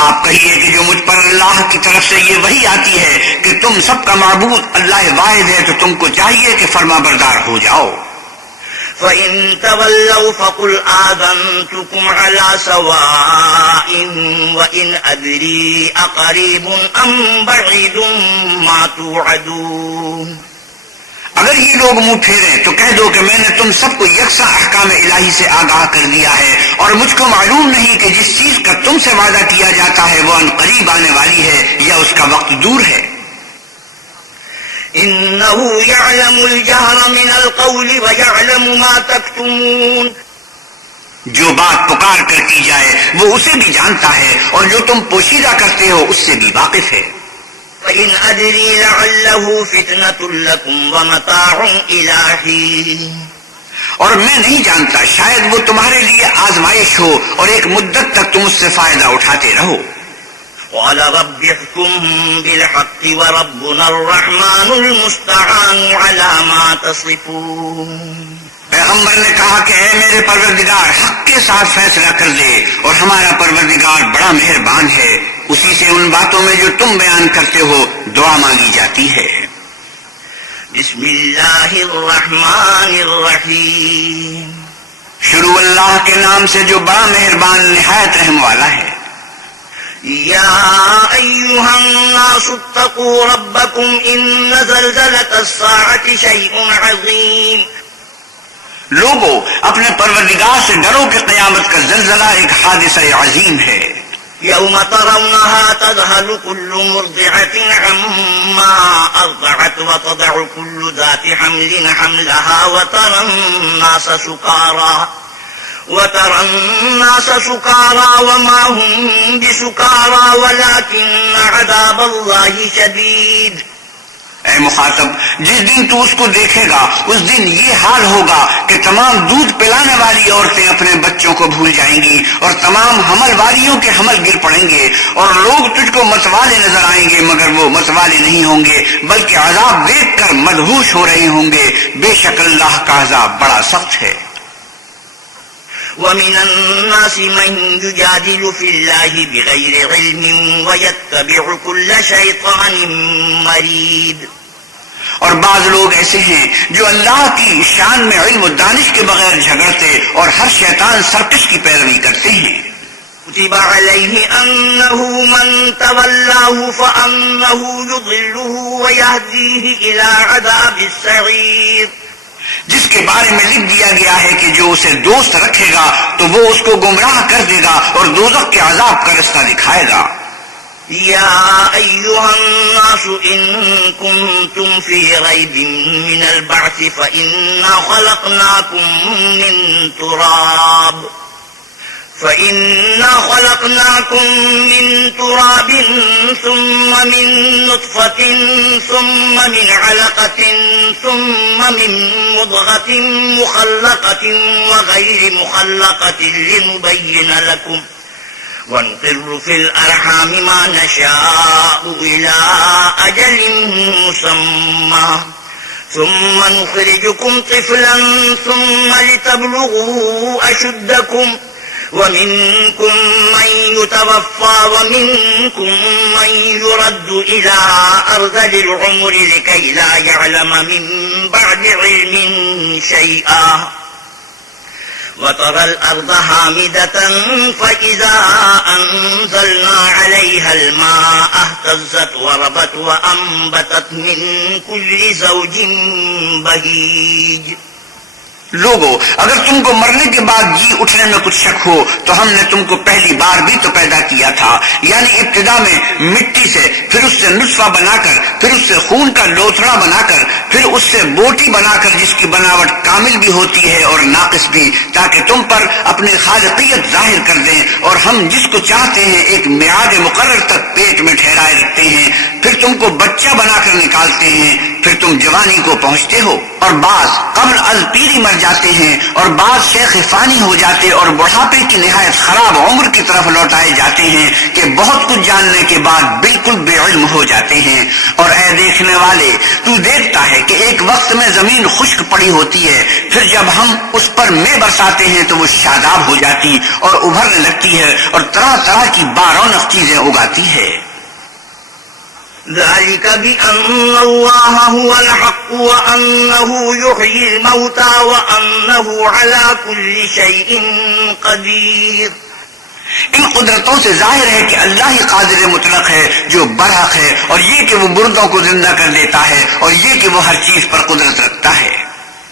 آپ کہیے کہ جو مجھ پر اللہ کی طرف سے یہ وحی آتی ہے کہ تم سب کا معبود اللہ واحد ہے تو تم کو چاہیے کہ فرما بردار ہو جاؤ. فَإِن تَوَلَّوْا فَقُلْ آذَنْتُكُمْ عَلَى سَوَاءٍ وَإِنْ أَدْرِي أَقَرِيبٌ أَمْ بَعِيدٌ مَا تُوعَدُونَ. اگر یہ لوگ منہ پھیریں تو کہہ دو کہ میں نے تم سب کو یکساں احکام الہی سے آگاہ کر دیا ہے اور مجھ کو معلوم نہیں کہ جس چیز کا تم سے وعدہ کیا جاتا ہے وہ ان قریب آنے والی ہے یا اس کا وقت دور ہے. إِنَّهُ يَعْلَمُ الْجَهْرَ مِنَ الْقَوْلِ وَيَعْلَمُ مَا تَكْتُمُونَ. جو بات پکار کر کی جائے وہ اسے بھی جانتا ہے اور جو تم پوشیدہ کرتے ہو اس سے بھی واقف ہے. فَإِنْ أَدْرِي لَعَلَّهُ فِتْنَةٌ لَكُمْ وَمَتَاعٌ إِلَىٰ حِينٍ. اور میں نہیں جانتا، شاید وہ تمہارے لیے آزمائش ہو اور ایک مدت تک تم اس سے فائدہ اٹھاتے رہو. قال رب احكم بالحق وربنا الرحمن المستعان على ما تصفون. پیغمبر نے کہا کہ اے میرے پروردگار حق کے ساتھ فیصلہ کر دے اور ہمارا پروردگار بڑا مہربان ہے، اسی سے ان باتوں میں جو تم بیان کرتے ہو دعا مانگی جاتی ہے. بسم اللہ الرحمن الرحیم. شروع اللہ کے نام سے جو بڑا مہربان نہایت رحم والا ہے. يا أيها الناس اتقوا ربكم إن زلزلة الساعة شيء عظيم. لوگو اپنے پروردگار سے ڈرو کہ قیامت کا زلزلہ ایک حادثہ عظیم ہے. يوم ترونها تذهل كل مرضعة عما أرضعت وتضع كل ذات حمل حملها وترى الناس سكارى وما هم بسكارى ولكن عذاب الله شديد. اے مخاطب، جس دن تو اس کو دیکھے گا اس دن یہ حال ہوگا کہ تمام دودھ پلانے والی عورتیں اپنے بچوں کو بھول جائیں گی اور تمام حمل والیوں کے حمل گر پڑیں گے، اور لوگ تجھ کو متوالے نظر آئیں گے مگر وہ متوالے نہیں ہوں گے بلکہ عذاب دیکھ کر مدہوش ہو رہے ہوں گے. بے شک اللہ کا عذاب بڑا سخت ہے. ومن الناس من يجادل في الله بغير علم ويتبع كل شيطان مريد. اور بعض لوگ ایسے ہیں جو اللہ کی شان میں علم و دانش کے بغیر جھگڑتے اور ہر شیطان سرکش کی پیروی کرتے ہیں. كتب عليه أنه من تولاه فأنه يضله ويهديه إلى عذاب السعير. جس کے بارے میں لکھ دیا گیا ہے کہ جو اسے دوست رکھے گا تو وہ اس کو گمراہ کر دے گا اور دوزخ کے عذاب کا رستہ دکھائے گا. يا أيها الناس إن كنتم في ريب من البعث فإنا خلقناكم من تراب ثم من نطفة ثم من علقة ثم من مضغة مخلقة وغير مخلقة لنبين لكم ونقر في الأرحام ما نشاء إلى أجل مسمى ثم نخرجكم طفلا ثم لتبلغوا أشدكم ومنكم من يتوفى ومنكم من يرد إلى أرذل العمر لكي لا يعلم من بعد علم شيئا وترى الأرض هامدة فإذا أنزلنا عليها الماء اهتزت وربت وأنبتت من كل زوج بهيج. لوگو اگر تم کو مرنے کے بعد جی اٹھنے میں کچھ شک ہو تو ہم نے تم کو پہلی بار بھی تو پیدا کیا تھا، یعنی ابتدا میں مٹی سے، پھر اس سے نطفہ بنا کر، پھر اس سے خون کا لوتھڑا بنا کر، پھر اس سے بوٹی بنا کر جس کی بناوٹ کامل بھی ہوتی ہے اور ناقص بھی، تاکہ تم پر اپنی خالقیت ظاہر کر دیں. اور ہم جس کو چاہتے ہیں ایک میعاد مقرر تک پیٹ میں ٹھہرائے رکھتے ہیں، پھر تم کو بچہ بنا کر نکالتے ہیں، پھر تم جوانی کو پہنچتے ہو. اور بعض قبل از پیری مر جاتے ہیں اور بعض شیخ فانی ہو جاتے اور بڑھاپے کی نہایت خراب عمر کی طرف لوٹائے جاتے ہیں کہ بہت کچھ جاننے کے بعد بالکل بے علم ہو جاتے ہیں. اور اے دیکھنے والے، تو دیکھتا ہے کہ ایک وقت میں زمین خشک پڑی ہوتی ہے، پھر جب ہم اس پر مے برساتے ہیں تو وہ شاداب ہو جاتی اور ابھرنے لگتی ہے اور طرح طرح کی بارونق چیزیں اگاتی ہے. ذلك بأن الله هو الحق وأنه يحيي الموتى وأنه على كل شيء قدير. ان قدرتوں سے ظاہر ہے کہ اللہ ہی قادر مطلق ہے جو برحق ہے، اور یہ کہ وہ مردوں کو زندہ کر دیتا ہے، اور یہ کہ وہ ہر چیز پر قدرت رکھتا ہے.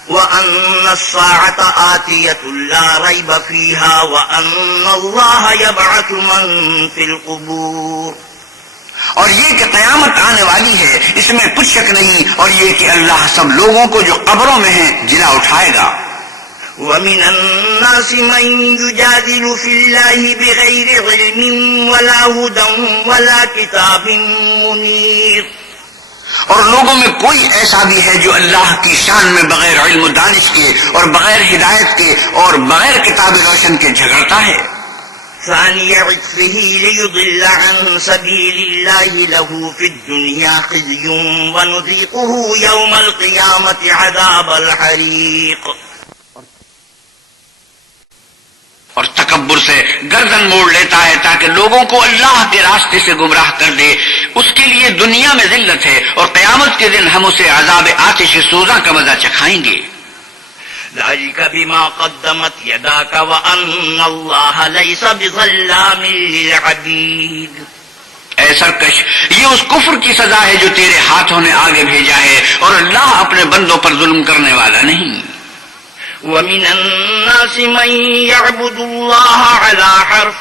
وأن الساعة آتية لا ريب فيها وأن الله يبعث من في القبور. اور یہ کہ قیامت آنے والی ہے اس میں کچھ شک نہیں، اور یہ کہ اللہ سب لوگوں کو جو قبروں میں ہیں جلا اٹھائے گا. ومن الناس من يجادل في الله بغير علم ولا هدى ولا كتاب منير. اور لوگوں میں کوئی ایسا بھی ہے جو اللہ کی شان میں بغیر علم و دانش کے اور بغیر ہدایت کے اور بغیر کتاب روشن کے جھگڑتا ہے. ثاني عطفه ليضل عن سبيل الله له في الدنيا خزي ونذيقه يوم القيامة عذاب الحريق. اور تکبر سے گردن موڑ لیتا ہے تاکہ لوگوں کو اللہ کے راستے سے گمراہ کر دے. اس کے لیے دنیا میں ذلت ہے اور قیامت کے دن ہم اسے عذاب آتش سوزاں کا مزہ چکھائیں گے. ذلك بما قدمت يداك وأن الله ليس بظلام للعبيد. اے سرکش، یہ اس کفر کی سزا ہے جو تیرے ہاتھوں نے آگے بھیجا ہے، اور اللہ اپنے بندوں پر ظلم کرنے والا نہیں. ومن الناس من يعبد الله على حرف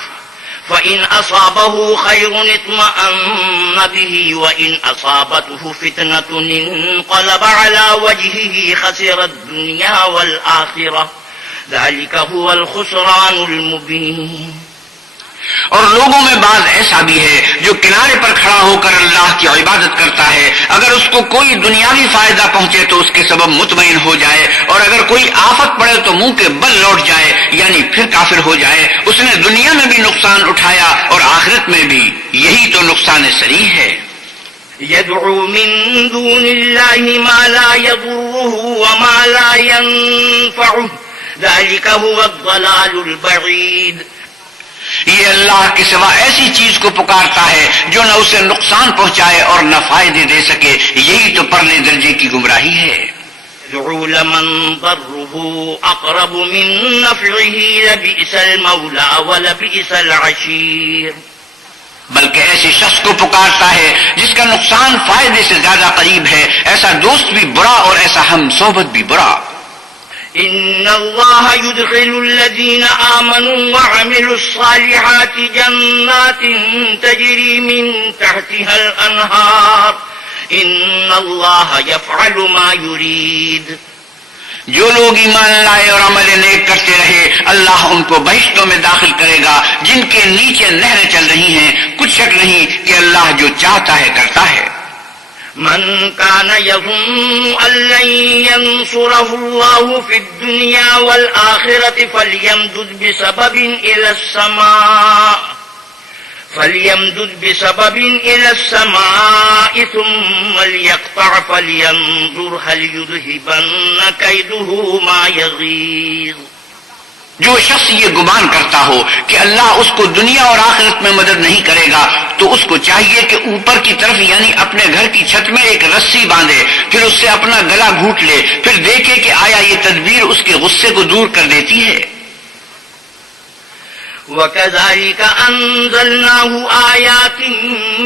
فإن أصابه خير اطمأن به وإن أصابته فتنة انقلب على وجهه خسر الدنيا والآخرة ذلك هو الخسران المبين. اور لوگوں میں بعض ایسا بھی ہے جو کنارے پر کھڑا ہو کر اللہ کی عبادت کرتا ہے، اگر اس کو کوئی دنیاوی فائدہ پہنچے تو اس کے سبب مطمئن ہو جائے، اور اگر کوئی آفت پڑے تو منہ کے بل لوٹ جائے، یعنی پھر کافر ہو جائے. اس نے دنیا میں بھی نقصان اٹھایا اور آخرت میں بھی. یہی تو نقصان صریح ہے. يدعو من دون الله ما لا يضره وما لا ينفعه ذلك هو الضلال البعيد. یہ اللہ کے سوا ایسی چیز کو پکارتا ہے جو نہ اسے نقصان پہنچائے اور نہ فائدے دے سکے. یہی تو پرلے درجے کی گمراہی ہے. يدعو لمن ضره أقرب من نفعه لبئس المولى ولبئس العشير. بلکہ ایسے شخص کو پکارتا ہے جس کا نقصان فائدے سے زیادہ قریب ہے. ایسا دوست بھی برا اور ایسا ہم صحبت بھی برا. إن الله يدخل الذين آمنوا وعملوا الصالحات جنات تجري من تحتها الأنهار إن الله يفعل ما يريد. جو لوگ ایمان لائے اور عمل نیک کرتے رہے، اللہ ان کو بہشتوں میں داخل کرے گا جن کے نیچے نہریں چل رہی ہیں. کچھ شک نہیں کہ اللہ جو چاہتا ہے کرتا ہے. من كان يظن أن لن ينصره الله في الدنيا والآخرة فليمدد بسبب إلى السماء ثم ليقطع فلينظر هل يذهبن كيده ما يغيظ. جو شخص یہ گمان کرتا ہو کہ اللہ اس کو دنیا اور آخرت میں مدد نہیں کرے گا تو اس کو چاہیے کہ اوپر کی طرف یعنی اپنے گھر کی چھت میں ایک رسی باندھے، پھر اس سے اپنا گلا گھونٹ لے، پھر دیکھے کہ آیا یہ تدبیر اس کے غصے کو دور کر دیتی ہے. وَكَذَلِكَ أَنزَلْنَاهُ آيَاتٍ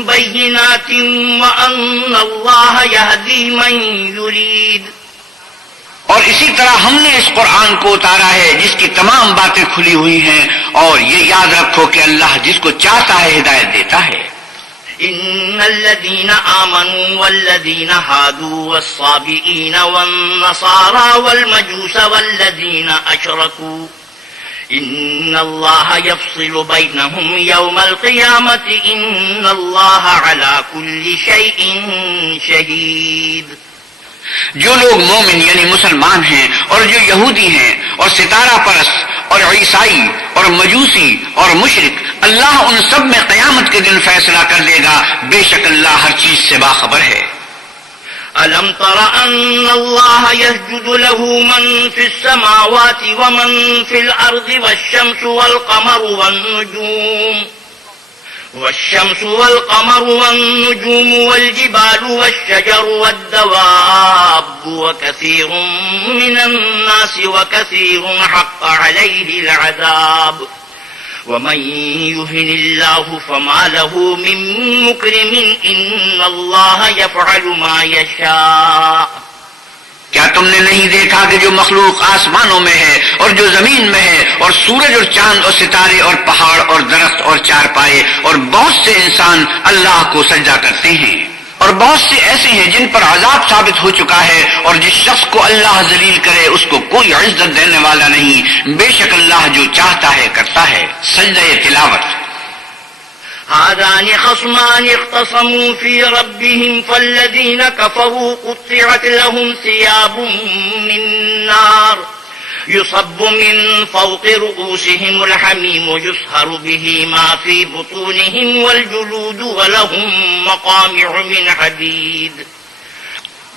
بَيِّنَاتٍ وَأَنَّ اللَّهَ يَهْدِي مَن يُرِيدُ. اور اسی طرح ہم نے اس قرآن کو اتارا ہے جس کی تمام باتیں کھلی ہوئی ہیں، اور یہ یاد رکھو کہ اللہ جس کو چاہتا ہے ہدایت دیتا ہے. إن الذين آمنوا والذين هادوا والصابئين والنصارى والمجوس والذين أشركوا إن الله يفصل بينهم يوم القيامة إن الله على كل شيء شهيد. جو لوگ مومن یعنی مسلمان ہیں اور جو یہودی ہیں اور ستارہ پرست اور عیسائی اور مجوسی اور مشرک، اللہ ان سب میں قیامت کے دن فیصلہ کر دے گا. بے شک اللہ ہر چیز سے باخبر ہے. ألم تر أن الله يسجد له من في السماوات ومن في الأرض والشمس والقمر والنجوم والجبال والشجر والدواب وكثير من الناس وكثير حق عليه العذاب ومن يهن الله فما له من مكرم إن الله يفعل ما يشاء. کیا تم نے نہیں دیکھا کہ جو مخلوق آسمانوں میں ہے اور جو زمین میں ہے، اور سورج اور چاند اور ستارے اور پہاڑ اور درخت اور چارپائے، اور بہت سے انسان اللہ کو سجدہ کرتے ہیں، اور بہت سے ایسے ہیں جن پر عذاب ثابت ہو چکا ہے، اور جس شخص کو اللہ ذلیل کرے اس کو کوئی عزت دینے والا نہیں. بے شک اللہ جو چاہتا ہے کرتا ہے. سجدہ تلاوت. هذان خصمان اختصموا في ربهم فالذين كفروا قطعت لهم ثياب من نار يصب من فوق رؤوسهم الحميم يسهر به ما في بطونهم والجلود ولهم مقامع من حديد.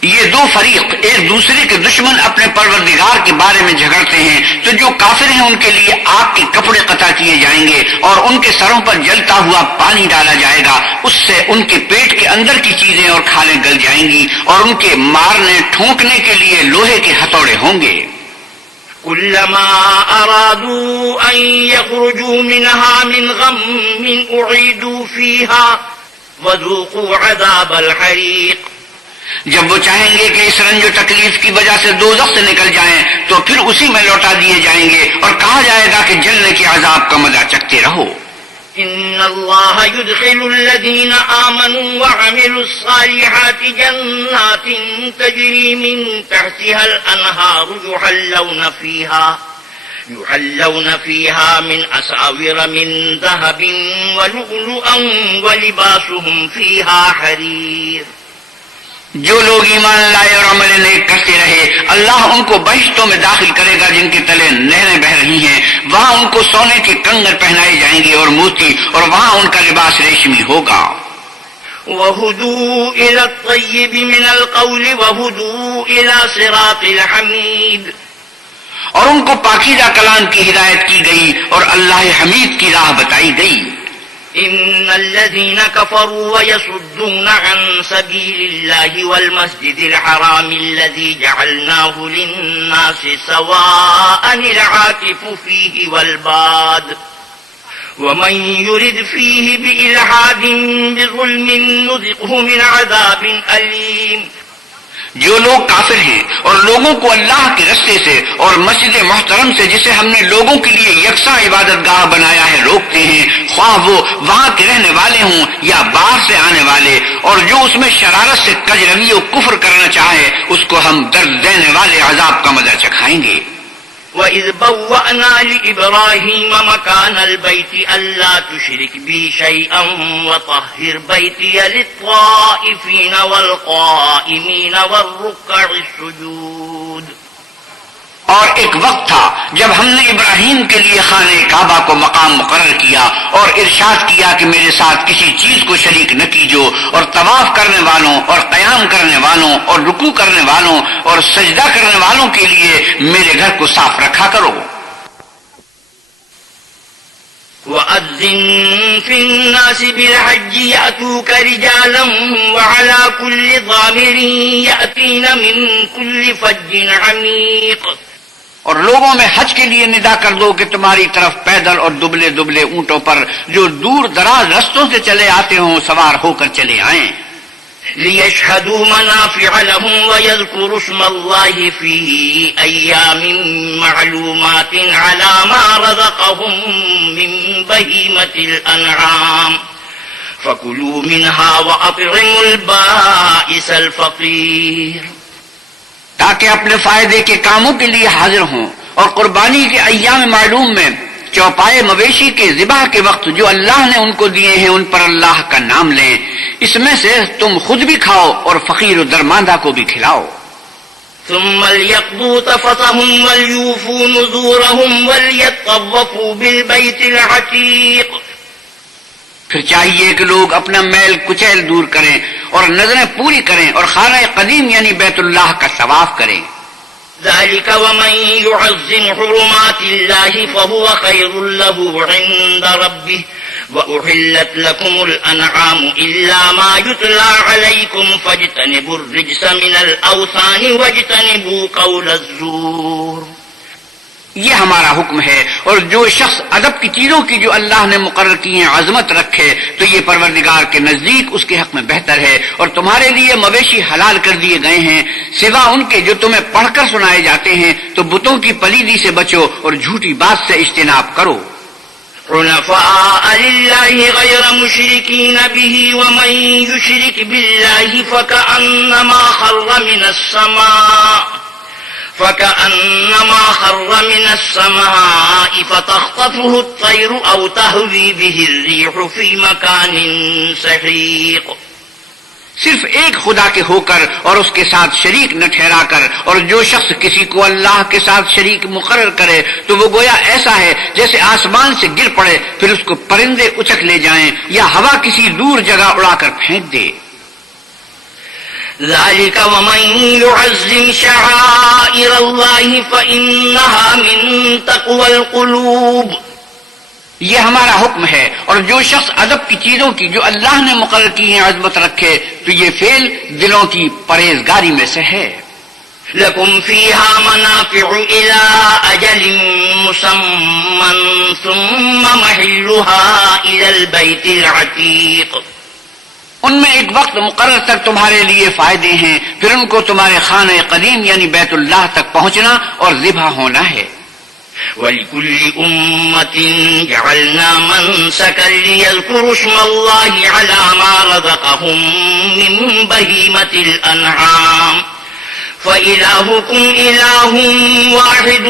یہ دو فریق ایک دوسرے کے دشمن اپنے پروردگار کے بارے میں جھگڑتے ہیں، تو جو کافر ہیں ان کے لیے آگ کے کپڑے قطع کیے جائیں گے اور ان کے سروں پر جلتا ہوا پانی ڈالا جائے گا. اس سے ان کے پیٹ کے اندر کی چیزیں اور کھالیں گل جائیں گی، اور ان کے مارنے ٹھونکنے کے لیے لوہے کے ہتھوڑے ہوں گے. كلما أرادوا أن يخرجوا منها من غم أعيدوا فيها وذوقوا عذاب الحريق. جب وہ چاہیں گے کہ اس رنج و تکلیف کی وجہ سے دوزخ سے نکل جائیں تو پھر اسی میں لوٹا دیے جائیں گے اور کہا جائے گا کہ جلنے کے عذاب کا مزہ چکھتے رہو. إن الله يدخل الذين آمنوا وعملوا الصالحات جنات تجري من تحتها الأنهار يحلون فيها من أساور من ذهب ولؤلؤا ولباسهم فيها حرير. جو لوگ ایمان لائے اور عمل نیک کرتے رہے اللہ ان کو بہشتوں میں داخل کرے گا جن کے تلے نہریں بہہ رہی ہیں. وہاں ان کو سونے کے کنگن پہنائے جائیں گے اور موتی اور وہاں ان کا لباس ریشمی ہوگا. وَهُدُوا إِلَى الطَّيِّبِ مِنَ الْقَوْلِ وَهُدُوا إِلَى صِرَاطِ الْحَمِيدِ. اور ان کو پاکیزہ کلام کی ہدایت کی گئی اور اللہ حمید کی راہ بتائی گئی. إن الذين كفروا ويصدون عن سبيل الله والمسجد الحرام الذي جعلناه للناس سواء العاكف فيه والباد ومن يرد فيه بإلحاد بظلم نذقه من عذاب أليم. جو لوگ کافر ہیں اور لوگوں کو اللہ کے رستے سے اور مسجد محترم سے جسے ہم نے لوگوں کے لیے یکساں عبادت گاہ بنایا ہے روکتے ہیں، خواہ وہ وہاں کے رہنے والے ہوں یا باہر سے آنے والے، اور جو اس میں شرارت سے کجروی و کفر کرنا چاہے اس کو ہم درد دینے والے عذاب کا مزہ چکھائیں گے. وَإِذْ بَوَّأْنَا لِإِبْرَاهِيمَ مَكَانَ الْبَيْتِ أَلَّا تُشْرِكْ بِي شَيْئًا وَطَهِّرْ بَيْتِيَ لِلطَّائِفِينَ وَالْقَائِمِينَ وَالرُّكَّعِ السُّجُودِ. اور ایک وقت تھا جب ہم نے ابراہیم کے لیے خانہ کعبہ کو مقام مقرر کیا اور ارشاد کیا کہ میرے ساتھ کسی چیز کو شریک نہ کیجو، اور طواف کرنے والوں اور قیام کرنے والوں اور رکوع کرنے والوں اور سجدہ کرنے والوں کے لیے میرے گھر کو صاف رکھا کرو. وَأَذِّن فِي النَّاسِ بِالْحَجِّ يَأْتُوكَ رِجَالًا وَعَلَى كُلِّ ضَامِرٍ يَأْتِينَ مِنْ كُلِّ فَجٍّ عَمِيقٍ. اور لوگوں میں حج کے لیے ندا کر دو کہ تمہاری طرف پیدل اور دبلے دبلے اونٹوں پر جو دور دراز رستوں سے چلے آتے ہوں سوار ہو کر چلے آئیں. لِيَشْهَدُوا مَنَافِعَ لَهُمْ وَيَذْكُرُوا اسْمَ اللَّهِ فِي أَيَّامٍ مَّعْلُومَاتٍ عَلَىٰ مَا رَزَقَهُم مِّن بَهِيمَةِ الْأَنْعَامِ فَكُلُوا مِنْهَا وَأَطْعِمُوا الْبَائِسَ الْفَقِيرَ. تاکہ اپنے فائدے کے کاموں کے لیے حاضر ہوں اور قربانی کے ایام معلوم میں چوپائے مویشی کے ذبح کے وقت جو اللہ نے ان کو دیے ہیں ان پر اللہ کا نام لیں. اس میں سے تم خود بھی کھاؤ اور فقیر و درماندہ کو بھی کھلاؤ. ثم ليقضوا تفثهم وليوفوا نذورهم وليطوفوا بالبيت العتيق. پھر چاہیے کہ لوگ اپنا میل کچیل دور کریں اور نظریں پوری کریں اور خانہ قدیم یعنی بیت اللہ کا طواف کریں. ذلك ومن يعظم حرمات الله فهو خير له عند ربه وأحلت لكم الأنعام إلا ما يتلى عليكم فاجتنبوا الرجس من الأوثان واجتنبوا قول الزور. یہ ہمارا حکم ہے، اور جو شخص ادب کی چیزوں کی جو اللہ نے مقرر کی ہیں عظمت رکھے تو یہ پروردگار کے نزدیک اس کے حق میں بہتر ہے. اور تمہارے لیے مویشی حلال کر دیے گئے ہیں سوا ان کے جو تمہیں پڑھ کر سنائے جاتے ہیں، تو بتوں کی پلیدی سے بچو اور جھوٹی بات سے اجتناب کرو. حنفاء لله غير مشركين به ومن يشرك بالله فكأنما خر من السماء فتخطفه الطير أو تهوي به الريح في مكان سحيق. صرف ایک خدا کے ہو کر اور اس کے ساتھ شریک نہ ٹھہرا کر، اور جو شخص کسی کو اللہ کے ساتھ شریک مقرر کرے تو وہ گویا ایسا ہے جیسے آسمان سے گر پڑے پھر اس کو پرندے اچک لے جائیں یا ہوا کسی دور جگہ اڑا کر پھینک دے. ذلك ومن يعظم شعائر الله فإنها من تقوى القلوب. یہ ہمارا حکم ہے، اور جو شخص ادب کی چیزوں کی جو اللہ نے مقرر کی ہیں عظمت رکھے تو یہ فعل دلوں کی پرہیزگاری میں سے ہے. لكم فيها منافع إلى أجل مسمى ثم محلها إلى البيت العتيق. ان میں ایک وقت مقرر تک تمہارے لیے فائدے ہیں، پھر ان کو تمہارے خانہ قدیم یعنی بیت اللہ تک پہنچنا اور ذبح ہونا ہے. وَلِكُلِّ أُمَّةٍ جَعَلْنَا مَنسَكًا لِيَذْكُرُوا اسْمَ اللَّهِ عَلَى مَا رَزَقَهُم مِّن بَهِيمَةِ الْأَنْعَامِ فَإِلَٰهُكُمْ إِلَٰهٌ وَاحِدٌ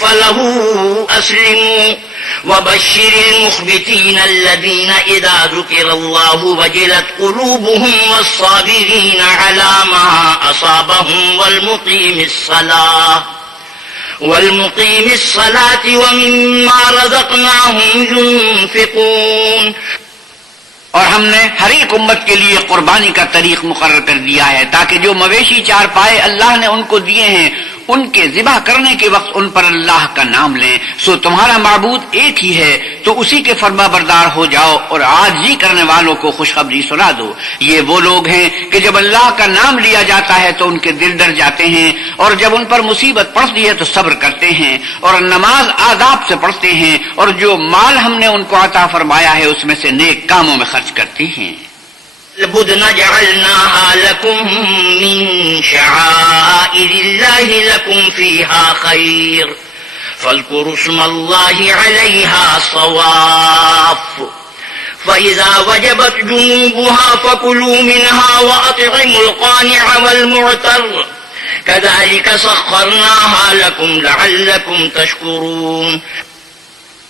فَلَهُ أَسْلِمُوا وَبَشِّرِ الْمُخْبِتِينَ الَّذِينَ إِذَا ذُكِرَ اللَّهُ وَجِلَتْ قُلُوبُهُمْ وَالصَّابِرِينَ عَلَىٰ مَا أَصَابَهُمْ وَالْمُقِيمِ الصَّلَاةِ وَمِمَّا رَزَقْنَاهُمْ يُنْفِقُونَ. اور ہم نے ہر ایک امت کے لیے قربانی کا طریق مقرر کر دیا ہے تاکہ جو مویشی چار پائے اللہ نے ان کو دیے ہیں ان کے ذبح کرنے کے وقت ان پر اللہ کا نام لیں. سو تمہارا معبود ایک ہی ہے تو اسی کے فرما بردار ہو جاؤ اور عاجزی کرنے والوں کو خوشخبری سنا دو. یہ وہ لوگ ہیں کہ جب اللہ کا نام لیا جاتا ہے تو ان کے دل ڈر جاتے ہیں اور جب ان پر مصیبت پڑتی ہے تو صبر کرتے ہیں اور نماز آداب سے پڑھتے ہیں اور جو مال ہم نے ان کو عطا فرمایا ہے اس میں سے نیک کاموں میں خرچ کرتے ہیں. البدن جعلناها لكم من شعائر الله لكم فيها خير فاذكروا اسم الله عليها صواف فإذا وجبت جنوبها فكلوا منها وأطعموا القانع والمعتر كذلك سخرناها لكم لعلكم تشكرون.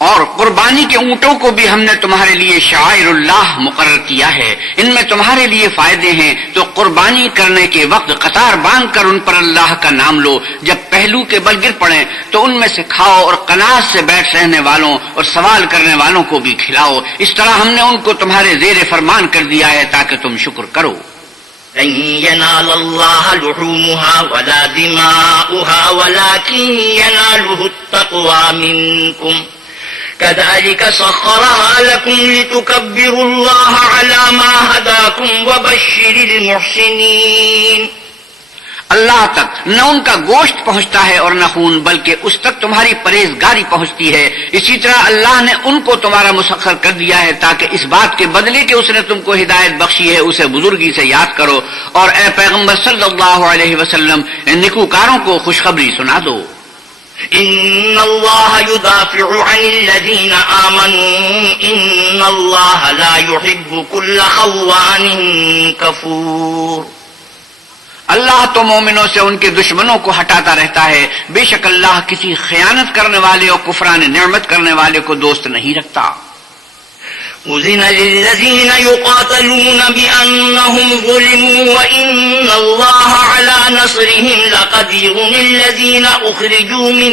اور قربانی کے اونٹوں کو بھی ہم نے تمہارے لیے شعائر اللہ مقرر کیا ہے، ان میں تمہارے لیے فائدے ہیں. تو قربانی کرنے کے وقت قطار باندھ کر ان پر اللہ کا نام لو. جب پہلو کے بل گر پڑیں تو ان میں سے کھاؤ اور قناعت سے بیٹھ رہنے والوں اور سوال کرنے والوں کو بھی کھلاؤ. اس طرح ہم نے ان کو تمہارے زیر فرمان کر دیا ہے تاکہ تم شکر کرو. لن ينال الله لحومها ولا دماؤها ولكن يناله التقوى منكم كذلك سخرها لكم لتكبروا الله على ما هداكم وبشر المحسنين. اللہ تک نہ ان کا گوشت پہنچتا ہے اور نہ خون، بلکہ اس تک تمہاری پرہیزگاری پہنچتی ہے. اسی طرح اللہ نے ان کو تمہارا مسخر کر دیا ہے تاکہ اس بات کے بدلے کہ اس نے تم کو ہدایت بخشی ہے اسے بزرگی سے یاد کرو. اور اے پیغمبر صلی اللہ علیہ وسلم نیکوکاروں کو خوشخبری سنا دو. ان اللہ يدافع عن الذین آمنوا ان اللہ لا يحب كل خوان کفور. اللہ تو مومنوں سے ان کے دشمنوں کو ہٹاتا رہتا ہے، بے شک اللہ کسی خیانت کرنے والے اور کفران نعمت کرنے والے کو دوست نہیں رکھتا. أذن للذين يقاتلون بأنهم ظلموا وإن الله على نصرهم لقدير. الذين أخرجوا من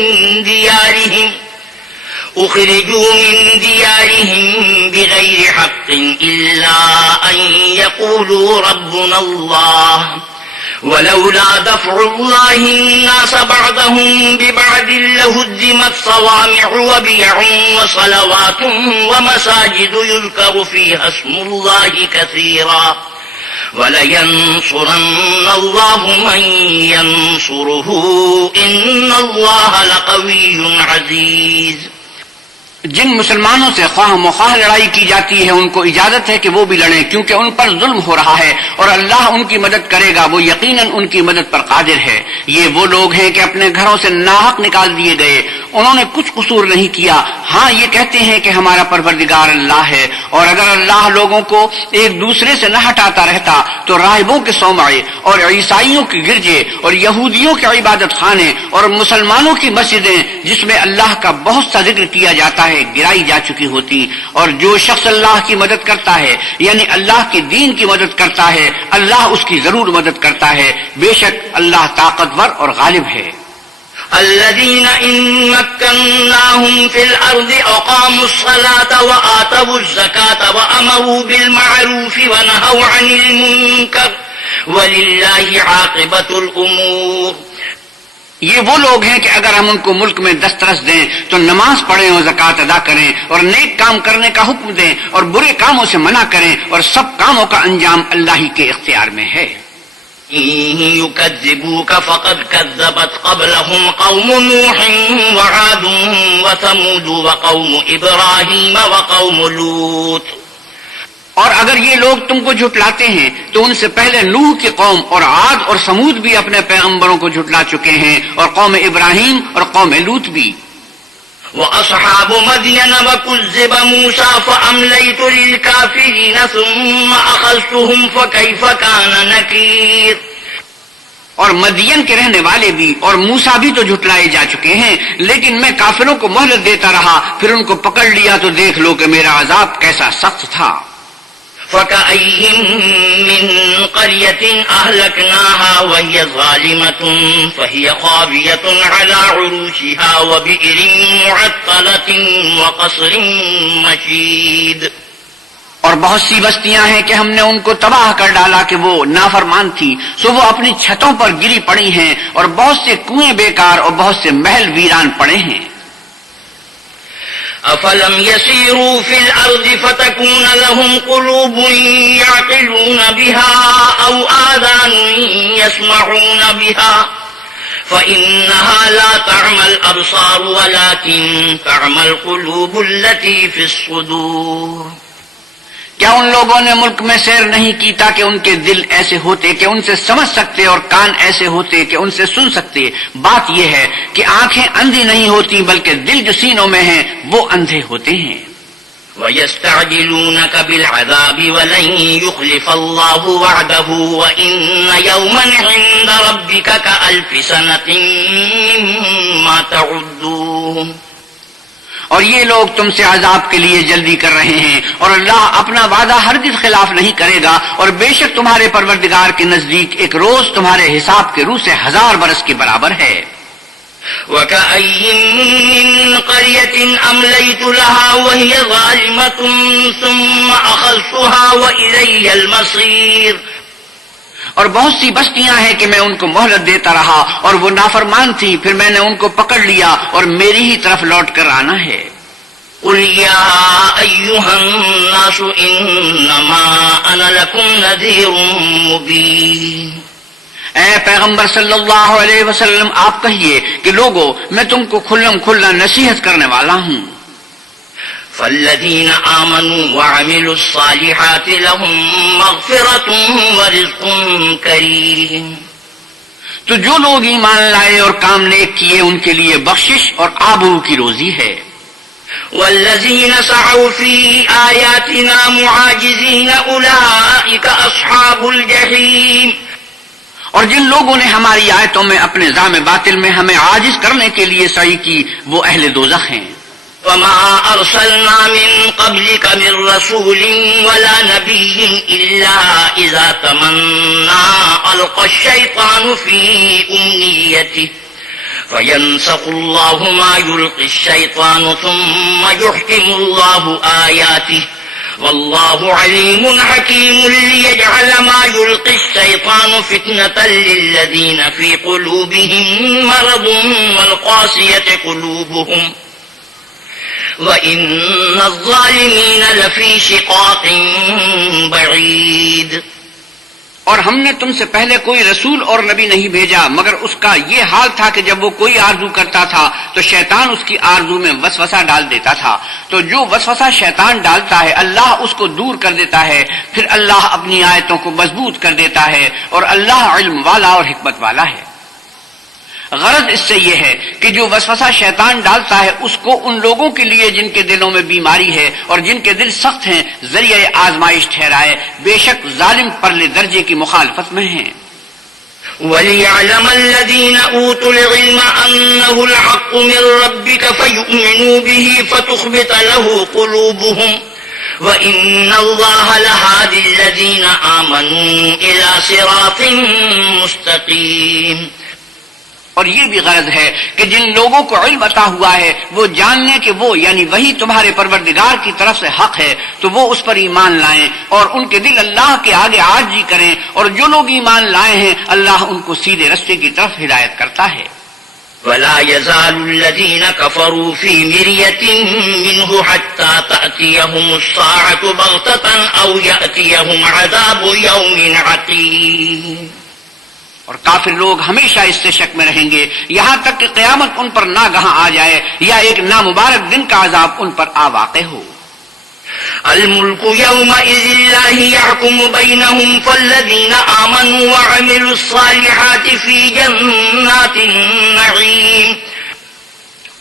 ديارهم بغير حق إلا أن يقولوا ربنا الله ولولا دفع الله الناس بعضهم ببعض لهدمت صوامع وبيع وصلوات ومساجد يذكر فيها اسم الله كثيرا ولينصرن الله من ينصره إن الله لقوي عزيز. جن مسلمانوں سے خواہ مخواہ لڑائی کی جاتی ہے ان کو اجازت ہے کہ وہ بھی لڑیں کیونکہ ان پر ظلم ہو رہا ہے اور اللہ ان کی مدد کرے گا، وہ یقیناً ان کی مدد پر قادر ہے. یہ وہ لوگ ہیں کہ اپنے گھروں سے ناحق نکال دیے گئے، انہوں نے کچھ قصور نہیں کیا. ہاں یہ کہتے ہیں کہ ہمارا پروردگار اللہ ہے، اور اگر اللہ لوگوں کو ایک دوسرے سے نہ ہٹاتا رہتا تو راہبوں کے صومعے اور عیسائیوں کے گرجے اور یہودیوں کے عبادت خانے اور مسلمانوں کی مسجدیں جس میں اللہ کا بہت سا ذکر کیا جاتا ہے گرائی جا چکی ہوتی. اور جو شخص اللہ کی مدد کرتا ہے یعنی اللہ کے دین کی مدد کرتا ہے اللہ اس کی ضرور مدد کرتا ہے، بے شک اللہ طاقتور اور غالب ہے. الذين إن مكناهم في الأرض أقاموا الصلاة وآتوا الزكاة وأمروا بالمعروف ونهوا عن المنكر ولله عاقبة الأمور. یہ وہ لوگ ہیں کہ اگر ہم ان کو ملک میں دسترس دیں تو نماز پڑھیں اور زکوٰۃ ادا کریں اور نیک کام کرنے کا حکم دیں اور برے کاموں سے منع کریں اور سب کاموں کا انجام اللہ ہی کے اختیار میں ہے. إن يكذبوك فقد كذبت قبلهم قوم نوح وعاد وثمود وقوم إبراهيم وقوم لوط. اور اگر یہ لوگ تم کو جھٹلاتے ہیں تو ان سے پہلے نوح کی قوم اور عاد اور سمود بھی اپنے پیغمبروں کو جھٹلا چکے ہیں، اور قوم ابراہیم اور قوم لوط بھی. وأصحاب مدين وكذب موسى فأمليت للكافرين ثم أخذتهم فكيف كان نكير. اور مدین کے رہنے والے بھی اور موسیٰ بھی تو جھٹلائے جا چکے ہیں، لیکن میں کافروں کو مہلت دیتا رہا، پھر ان کو پکڑ لیا تو دیکھ لو کہ میرا عذاب کیسا سخت تھا. فكأين من قرية أهلكناها وهي ظالمة فهي خاوية على عروشها وبئر معطلة وقصر مشيد. اور بہت سی بستیاں ہیں کہ ہم نے ان کو تباہ کر ڈالا کہ وہ نافرمان تھی، سو وہ اپنی چھتوں پر گری پڑی ہیں، اور بہت سے کنویں بیکار اور بہت سے محل ویران پڑے ہیں. أفلم يسيروا في الأرض فتكون لهم قلوب يعقلون بها أو آذان يسمعون بها فإنها لا تعمى الأبصار ولكن تعمى القلوب التي في الصدور. کیا ان لوگوں نے ملک میں سیر نہیں کی تاکہ ان کے دل ایسے ہوتے کہ ان سے سمجھ سکتے اور کان ایسے ہوتے کہ ان سے سن سکتے؟ بات یہ ہے کہ آنکھیں اندھی نہیں ہوتی بلکہ دل جو سینوں میں ہیں وہ اندھے ہوتے ہیں. وَيَسْتَعْجِلُونَكَ بِالْعَذَابِ وَلَن يُخْلِفَ اللَّهُ وَعْدَهُ وَإِنَّ يَوْمًا عِندَ رَبِّكَ كَأَلْفِ سَنَةٍ مِّمَّا تَعُدُّونَ. اور یہ لوگ تم سے عذاب کے لیے جلدی کر رہے ہیں، اور اللہ اپنا وعدہ ہرگز خلاف نہیں کرے گا، اور بے شک تمہارے پروردگار کے نزدیک ایک روز تمہارے حساب کے روح سے 1000 برس کے برابر ہے. وَكَأَيٍّ مِّن قَرْيَةٍ أَمْلَيْتُ لَهَا وَهِيَ ظَالِمَةٌ ثُمَّ أَخَذْتُهَا وَإِلَيَّ الْمَصِيرُ. اور بہت سی بستیاں ہیں کہ میں ان کو مہلت دیتا رہا اور وہ نافرمان تھی، پھر میں نے ان کو پکڑ لیا اور میری ہی طرف لوٹ کر آنا ہے. قُلْ يَا أَيُّهَا النَّاسُ إِنَّمَا أَنَا لَكُمْ نَذِيرٌ مُبِينٌ. اے پیغمبر صلی اللہ علیہ وسلم آپ کہیے کہ لوگو میں تم کو کھلم کھلا نصیحت کرنے والا ہوں. فالذين آمنوا وعملوا الصالحات لهم مغفرة ورزق كريم. تو جو لوگ ایمان لائے اور کام نیک کیے ان کے لیے بخشش اور آبرو کی روزی ہے. والذين سعوا في آياتنا معاجزين أولئك أصحاب الجحيم. اور جن لوگوں نے ہماری آیتوں میں اپنے زعم باطل میں ہمیں عاجز کرنے کے لیے سعی کی وہ اہل دوزخ ہیں. وما أرسلنا من قبلك من رسول ولا نبي إلا إذا تمنى ألقى الشيطان في أمنيته فينسخ الله ما يلقي الشيطان ثم يحكم الله آياته والله عليم حكيم ليجعل ما يلقي الشيطان فتنة للذين في قلوبهم مرض والقاسية قلوبهم وَإِنَّ الظَّالِمِينَ لَفِي شِقَاقٍ بَعِيدٍ. اور ہم نے تم سے پہلے کوئی رسول اور نبی نہیں بھیجا مگر اس کا یہ حال تھا کہ جب وہ کوئی آرزو کرتا تھا تو شیطان اس کی آرزو میں وسوسہ ڈال دیتا تھا، تو جو وسوسہ شیطان ڈالتا ہے اللہ اس کو دور کر دیتا ہے، پھر اللہ اپنی آیتوں کو مضبوط کر دیتا ہے، اور اللہ علم والا اور حکمت والا ہے. غرض اس سے یہ ہے کہ جو وسوسہ شیطان ڈالتا ہے اس کو ان لوگوں کے لیے جن کے دلوں میں بیماری ہے اور جن کے دل سخت ہیں ذریعہ آزمائش ٹھہرائے، بے شک ظالم پرلے درجے کی مخالفت میں ہیں. وَلِيَعْلَمَ الَّذِينَ أُوتُوا الْعِلْمَ أَنَّهُ الْحَقُّ مِنْ رَبِّكَ فَيُؤْمِنُوا بِهِ فَتُخْبِتَ لَهُ قُلُوبُهُمْ وَإِنَّ اللَّهَ لَهَادِ الَّذِينَ آمَنُوا إِلَى صِرَاطٍ مُسْتَقِيمٍ. اور یہ بھی غرض ہے کہ جن لوگوں کو علم عطا ہوا ہے وہ جاننے کہ وہ یعنی وہی تمہارے پروردگار کی طرف سے حق ہے تو وہ اس پر ایمان لائیں اور ان کے دل اللہ کے آگے عاجزی کریں، اور جو لوگ ایمان لائے ہیں اللہ ان کو سیدھے رستے کی طرف ہدایت کرتا ہے. وَلَا يَزَالُ الَّذِينَ كَفَرُوا فِي مِرْيَةٍ مِّنْهُ حَتَّى تَأْتِيَهُمُ السَّاعَةُ بَغْتَةً أَوْ يَأْتِيَهُمْ عَذَابُ يَوْمٍ عَقِيمٍ. اور کافر لوگ ہمیشہ اس سے شک میں رہیں گے یہاں تک کہ قیامت ان پر ناگہاں آ جائے یا ایک نامبارک دن کا عذاب ان پر آ واقع ہو۔ الملك يومئذ لله يحكم بينهم فالذين آمنوا وعملوا الصالحات في جنات النعيم۔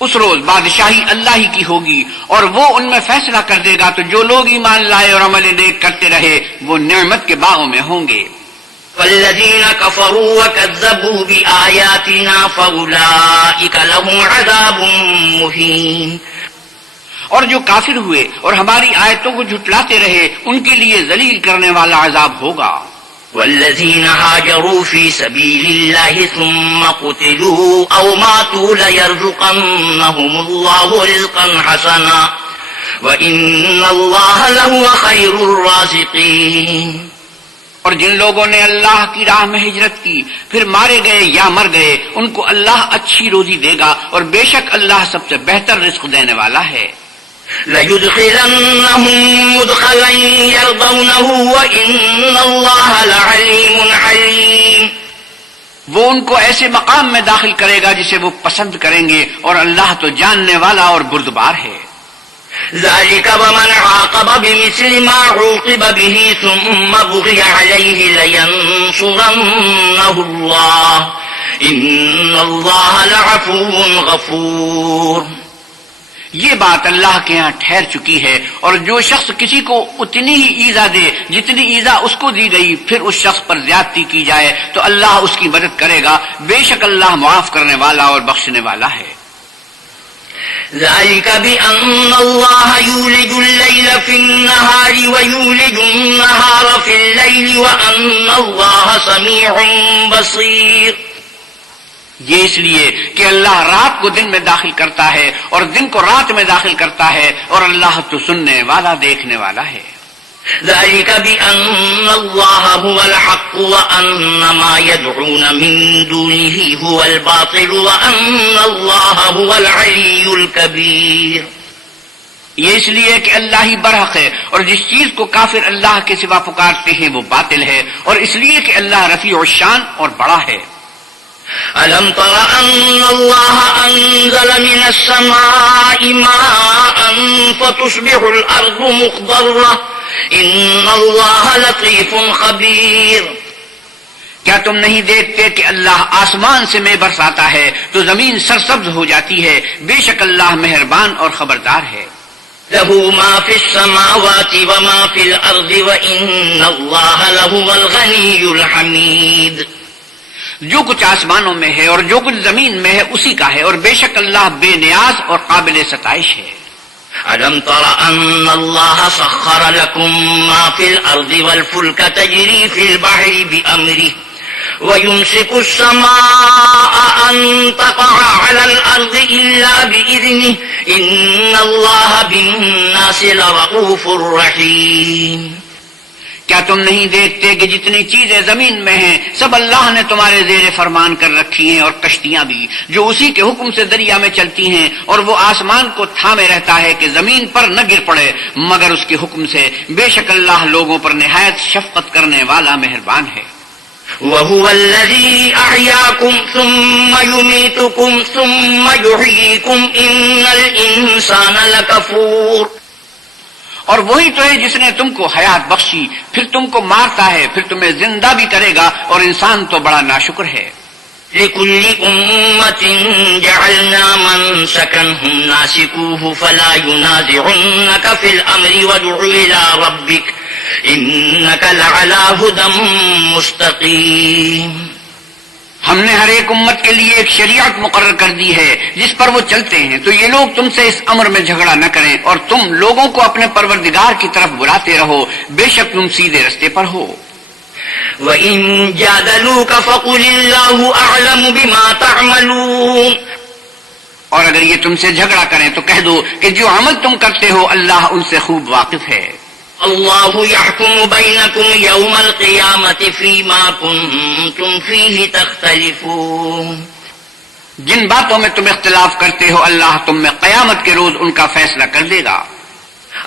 اس روز بادشاہی اللہ ہی کی ہوگی اور وہ ان میں فیصلہ کر دے گا، تو جو لوگ ایمان لائے اور عمل نیک کرتے رہے وہ نعمت کے باغوں میں ہوں گے۔ والذين كفروا وكذبوا بآياتنا فأولئك لهم عذاب مهين۔ اور جو کافر ہوئے اور ہماری آیتوں کو جھٹلاتے رہے ان کے لیے ذلیل کرنے والا عذاب ہوگا۔ والذين هاجروا في سبيل الله ثم قتلوا أو ماتوا ليرزقنهم الله رزقا حسنا وإن الله لهو خير الرازقين۔ اور جن لوگوں نے اللہ کی راہ میں ہجرت کی پھر مارے گئے یا مر گئے ان کو اللہ اچھی روزی دے گا اور بے شک اللہ سب سے بہتر رزق دینے والا ہے۔ لَيُدْخِلَنَّهُمْ مُدْخَلًا يَرْضَوْنَهُ وَإِنَّ اللَّهَ لَعَلِيمٌ حَلِيمٌ۔ وہ ان کو ایسے مقام میں داخل کرے گا جسے وہ پسند کریں گے اور اللہ تو جاننے والا اور بردبار ہے۔ ذَلِكَ وَمَنْ عَاقَبَ بِمِثْلِ مَا عُوقِبَ بِهِ ثُمَّ بُغِيَ عَلَيْهِ لَيَنصُرَنَّهُ اللَّهُ إِنَّ اللَّهَ لَعَفُوٌّ غَفُورٌ۔ یہ بات اللہ کے ہاں ٹھہر چکی ہے، اور جو شخص کسی کو اتنی ہی ایذا دے جتنی ایذا اس کو دی گئی پھر اس شخص پر زیادتی کی جائے تو اللہ اس کی مدد کرے گا، بے شک اللہ معاف کرنے والا اور بخشنے والا ہے۔ ذلك بأن الله يولج الليل في النهار ويولج النهار في الليل وأن الله سميع بصير۔ یہ اس لیے کہ اللہ رات کو دن میں داخل کرتا ہے اور دن کو رات میں داخل کرتا ہے اور اللہ تو سننے والا دیکھنے والا ہے۔ ذلك بأن الله هو الحق وأن ما يدعون من دونه هو الباطل وأن الله هو العلي الكبير۔ یہ اس لیے کہ اللہ ہی برحق ہے اور جس چیز کو کافر اللہ کے سوا پکارتے ہیں وہ باطل ہے، اور اس لیے کہ اللہ رفیع الشان اور بڑا ہے۔ ألم تر أن الله أنزل من السماء ماء فتصبح الأرض مخضرة إن الله لطيف خبير۔ کیا تم نہیں دیکھتے کہ اللہ آسمان سے مے برساتا ہے تو زمین سرسبز ہو جاتی ہے، بے شک اللہ مہربان اور خبردار ہے۔ له ما في السماوات وما في الأرض وإن الله لهو الغني الحميد۔ جو کچھ آسمانوں میں ہے اور جو کچھ زمین میں ہے اسی کا ہے، اور بے شک اللہ بے نیاز اور قابل ستائش ہے۔ ألم تر أن الله سخر لكم ما في الأرض والفلك تجري في البحر بأمره ويمسك السماء أن تقع على الأرض إلا بإذنه إن الله بالناس لرؤوف رحيم۔ کیا تم نہیں دیکھتے کہ جتنی چیزیں زمین میں ہیں سب اللہ نے تمہارے زیر فرمان کر رکھی ہیں، اور کشتیاں بھی جو اسی کے حکم سے دریا میں چلتی ہیں، اور وہ آسمان کو تھامے رہتا ہے کہ زمین پر نہ گر پڑے مگر اس کے حکم سے، بے شک اللہ لوگوں پر نہایت شفقت کرنے والا مہربان ہے۔ وَهُوَ الَّذِي أَحْيَاكُمْ ثُمَّ يُمِيتُكُمْ ثُمَّ يُحْيِيكُمْ إِنَّ الْإِنسَانَ لَكَفُورٌ۔ اور وہی تو ہے جس نے تم کو حیات بخشی پھر تم کو مارتا ہے پھر تمہیں زندہ بھی کرے گا، اور انسان تو بڑا ناشکر ہے۔ لِكُلِّ أُمَّةٍ جَعَلْنَا مَنسَكًا هُمْ نَاسِكُوهُ فَلَا يُنَازِعُنَّكَ فِي الْأَمْرِ وَادْعُ إِلَى رَبِّكَ إِنَّكَ لَعَلَى هُدًى مُسْتَقِيمٍ۔ ہم نے ہر ایک امت کے لیے ایک شریعت مقرر کر دی ہے جس پر وہ چلتے ہیں، تو یہ لوگ تم سے اس امر میں جھگڑا نہ کریں، اور تم لوگوں کو اپنے پروردگار کی طرف بلاتے رہو، بے شک تم سیدھے رستے پر ہو۔ وَإِن جَادَلُوكَ فَقُلِ اللَّهُ أَعْلَمُ بِمَا تَعْمَلُونَ۔ اور اگر یہ تم سے جھگڑا کریں تو کہہ دو کہ جو عمل تم کرتے ہو اللہ ان سے خوب واقف ہے۔ اللہ يحكم بينكم يوم القيامة فيما كنتم فيه تختلفون۔ جن باتوں میں تم اختلاف کرتے ہو اللہ تم میں قیامت کے روز ان کا فیصلہ کر دے گا۔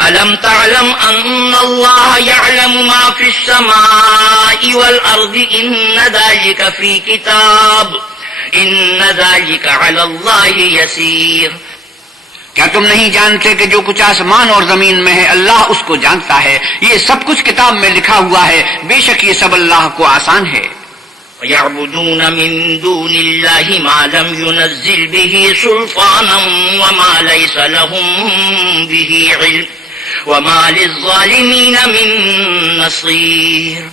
ألم تعلم أن الله يعلم ما في السماء والأرض إن ذلك في كتاب إن ذلك على الله يسير. کیا تم نہیں جانتے کہ جو کچھ آسمان اور زمین میں ہے اللہ اس کو جانتا ہے؟ یہ سب کچھ کتاب میں لکھا ہوا ہے، بے شک یہ سب اللہ کو آسان ہے. وَيَعْبُدُونَ مِن دُونِ اللَّهِ مَا لَمْ يُنَزِّلْ بِهِ سُلْطَانًا وَمَا لَيْسَ لَهُم بِهِ عِلْمٌ وَمَا لِلظَّالِمِينَ مِن نَصِيرٍ.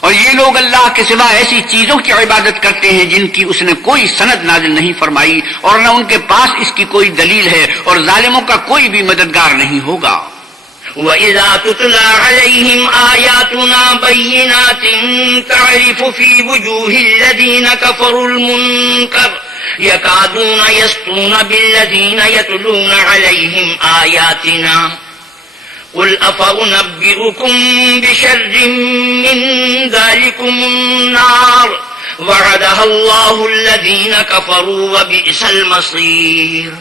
اور یہ لوگ اللہ کے سوا ایسی چیزوں کی عبادت کرتے ہیں جن کی اس نے کوئی سند نازل نہیں فرمائی، اور نہ ان کے پاس اس کی کوئی دلیل ہے، اور ظالموں کا کوئی بھی مددگار نہیں ہوگا. وَإِذَا تُتْلَى عَلَيْهِمْ آيَاتُنَا بَيِّنَاتٍ تَعْرِفُ فِي وُجُوهِ الَّذِينَ كَفَرُوا الْمُنكَرَ يَكَادُونَ يَسْطُونَ بِالَّذِينَ يَتْلُونَ عَلَيْهِمْ آيَاتِنَا قُلْ أَفَأُنَبِّئُكُم بِشَرٍّ مِّن ذَلِكُمُ النَّارُ وَعَدَهَا اللَّهُ الَّذِينَ كَفَرُوا وَبِئْسَ الْمَصِيرُ.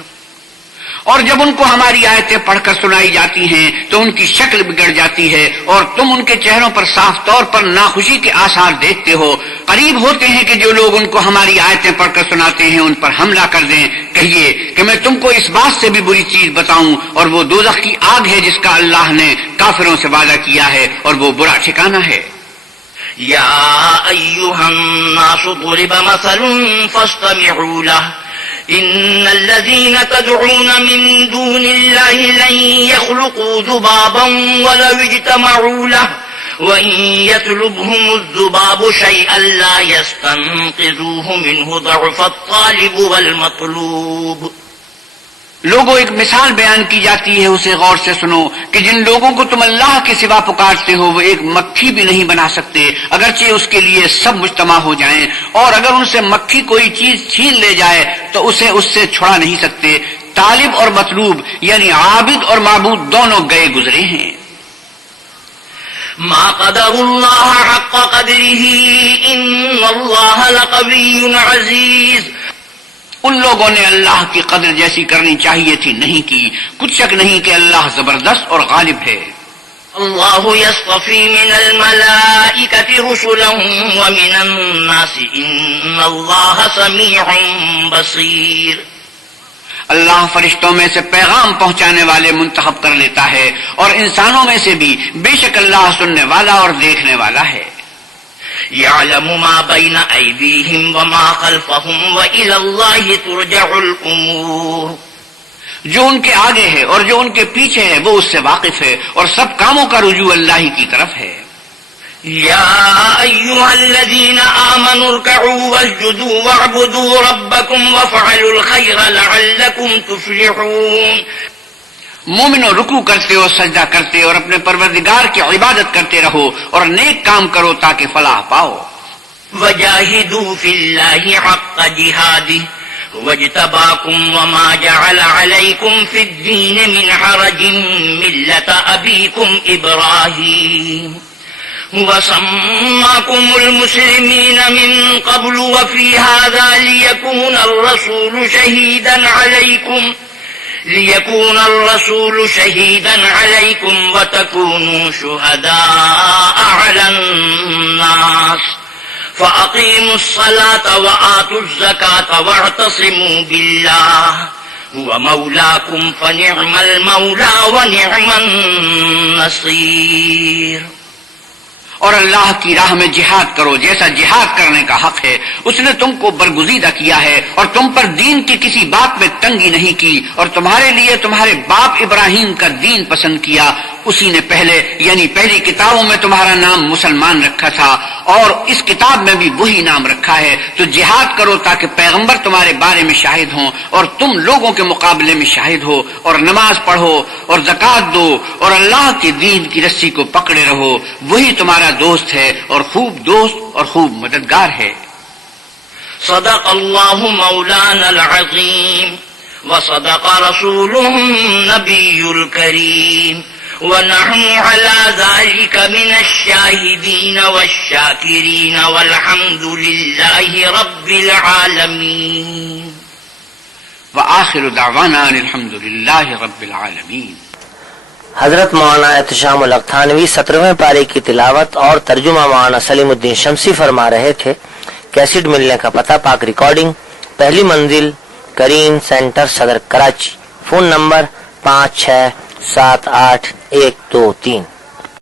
اور جب ان کو ہماری آیتیں پڑھ کر سنائی جاتی ہیں تو ان کی شکل بگڑ جاتی ہے، اور تم ان کے چہروں پر صاف طور پر ناخوشی کے آثار دیکھتے ہو. قریب ہوتے ہیں کہ جو لوگ ان کو ہماری آیتیں پڑھ کر سناتے ہیں ان پر حملہ کر دیں. کہیے کہ میں تم کو اس بات سے بھی بری چیز بتاؤں، اور وہ دوزخ کی آگ ہے جس کا اللہ نے کافروں سے وعدہ کیا ہے، اور وہ برا ٹھکانہ ہے. یا ایھا الناس ضرب مثل فاستمعوا له إن الذين تدعون من دون الله لن يخلقوا ذبابا ولو اجتمعوا له وإن يطلبهم الذباب شيئا لا يستنقذوه منه ضعف الطالب والمطلوب. لوگوں ایک مثال بیان کی جاتی ہے، اسے غور سے سنو کہ جن لوگوں کو تم اللہ کے سوا پکارتے ہو وہ ایک مکھی بھی نہیں بنا سکتے اگرچہ اس کے لیے سب مجتمع ہو جائیں، اور اگر ان سے مکھی کوئی چیز چھین لے جائے تو اسے اس سے چھڑا نہیں سکتے. طالب اور مطلوب یعنی عابد اور معبود دونوں گئے گزرے ہیں. ما قدر الله حق قدره إن الله لقوي عزيز. ان لوگوں نے اللہ کی قدر جیسی کرنی چاہیے تھی نہیں کی. کچھ شک نہیں کہ اللہ زبردست اور غالب ہے. اللہ یصطفی من الملائکة رسلا ومن الناس ان اللہ سمیع بصیر. اللہ فرشتوں میں سے پیغام پہنچانے والے منتخب کر لیتا ہے، اور انسانوں میں سے بھی بے شک اللہ سننے والا اور دیکھنے والا ہے. يعلم ما بين أيديهم وما خلفهم وإلى الله ترجع الأمور. جو ان کے آگے ہے اور جو ان کے پیچھے ہے وہ اس سے واقف ہے، اور سب کاموں کا رجوع اللہ ہی کی طرف ہے. يا أيها الذين آمنوا اركعوا واسجدوا واعبدوا ربكم وافعلوا الخير لعلكم تفلحون. مومنوں رکوع کرتے اور سجدہ کرتے اور اپنے پروردگار کی عبادت کرتے رہو اور نیک کام کرو تاکہ فلاح پاؤ. وجاہدوا فی اللہ حق جہادہ واجتباکم وما جعل علیکم فی الدین من حرج ملت ابیکم ابراہیم وسماکم المسلمین من قبل وفی هذا لیکون الرسول شهيدا عليكم وتكونوا شهداء على الناس فأقيموا الصلاة وآتوا الزكاة واعتصموا بالله هو مولاكم فنعم المولى ونعم النصير. اور اللہ کی راہ میں جہاد کرو جیسا جہاد کرنے کا حق ہے. اس نے تم کو برگزیدہ کیا ہے اور تم پر دین کی کسی بات میں تنگی نہیں کی، اور تمہارے لیے تمہارے باپ ابراہیم کا دین پسند کیا. اسی نے پہلے یعنی پہلی کتابوں میں تمہارا نام مسلمان رکھا تھا، اور اس کتاب میں بھی وہی نام رکھا ہے. تو جہاد کرو تاکہ پیغمبر تمہارے بارے میں شاہد ہوں اور تم لوگوں کے مقابلے میں شاہد ہو، اور نماز پڑھو اور زکوٰۃ دو اور اللہ کے دین کی رسی کو پکڑے رہو. وہی تمہارا دوست ہے اور خوب دوست اور خوب مددگار ہے. صدق اللہ مولانا العظیم وصدق رسوله النبی الکریم ونحن على ذلك من الشاهدين والشاكرين والحمد لله رب العالمين. وآخر دعوانا الحمد لله رب العالمين. حضرت مولانا احتشام الحق تھانوی 17ویں پارے کی تلاوت اور ترجمہ مولانا سلیم الدین شمسی فرما رہے تھے. کیسٹ ملنے کا پتہ پاک ریکارڈنگ، پہلی منزل، کریم سینٹر، صدر کراچی. Phone number 5678 123.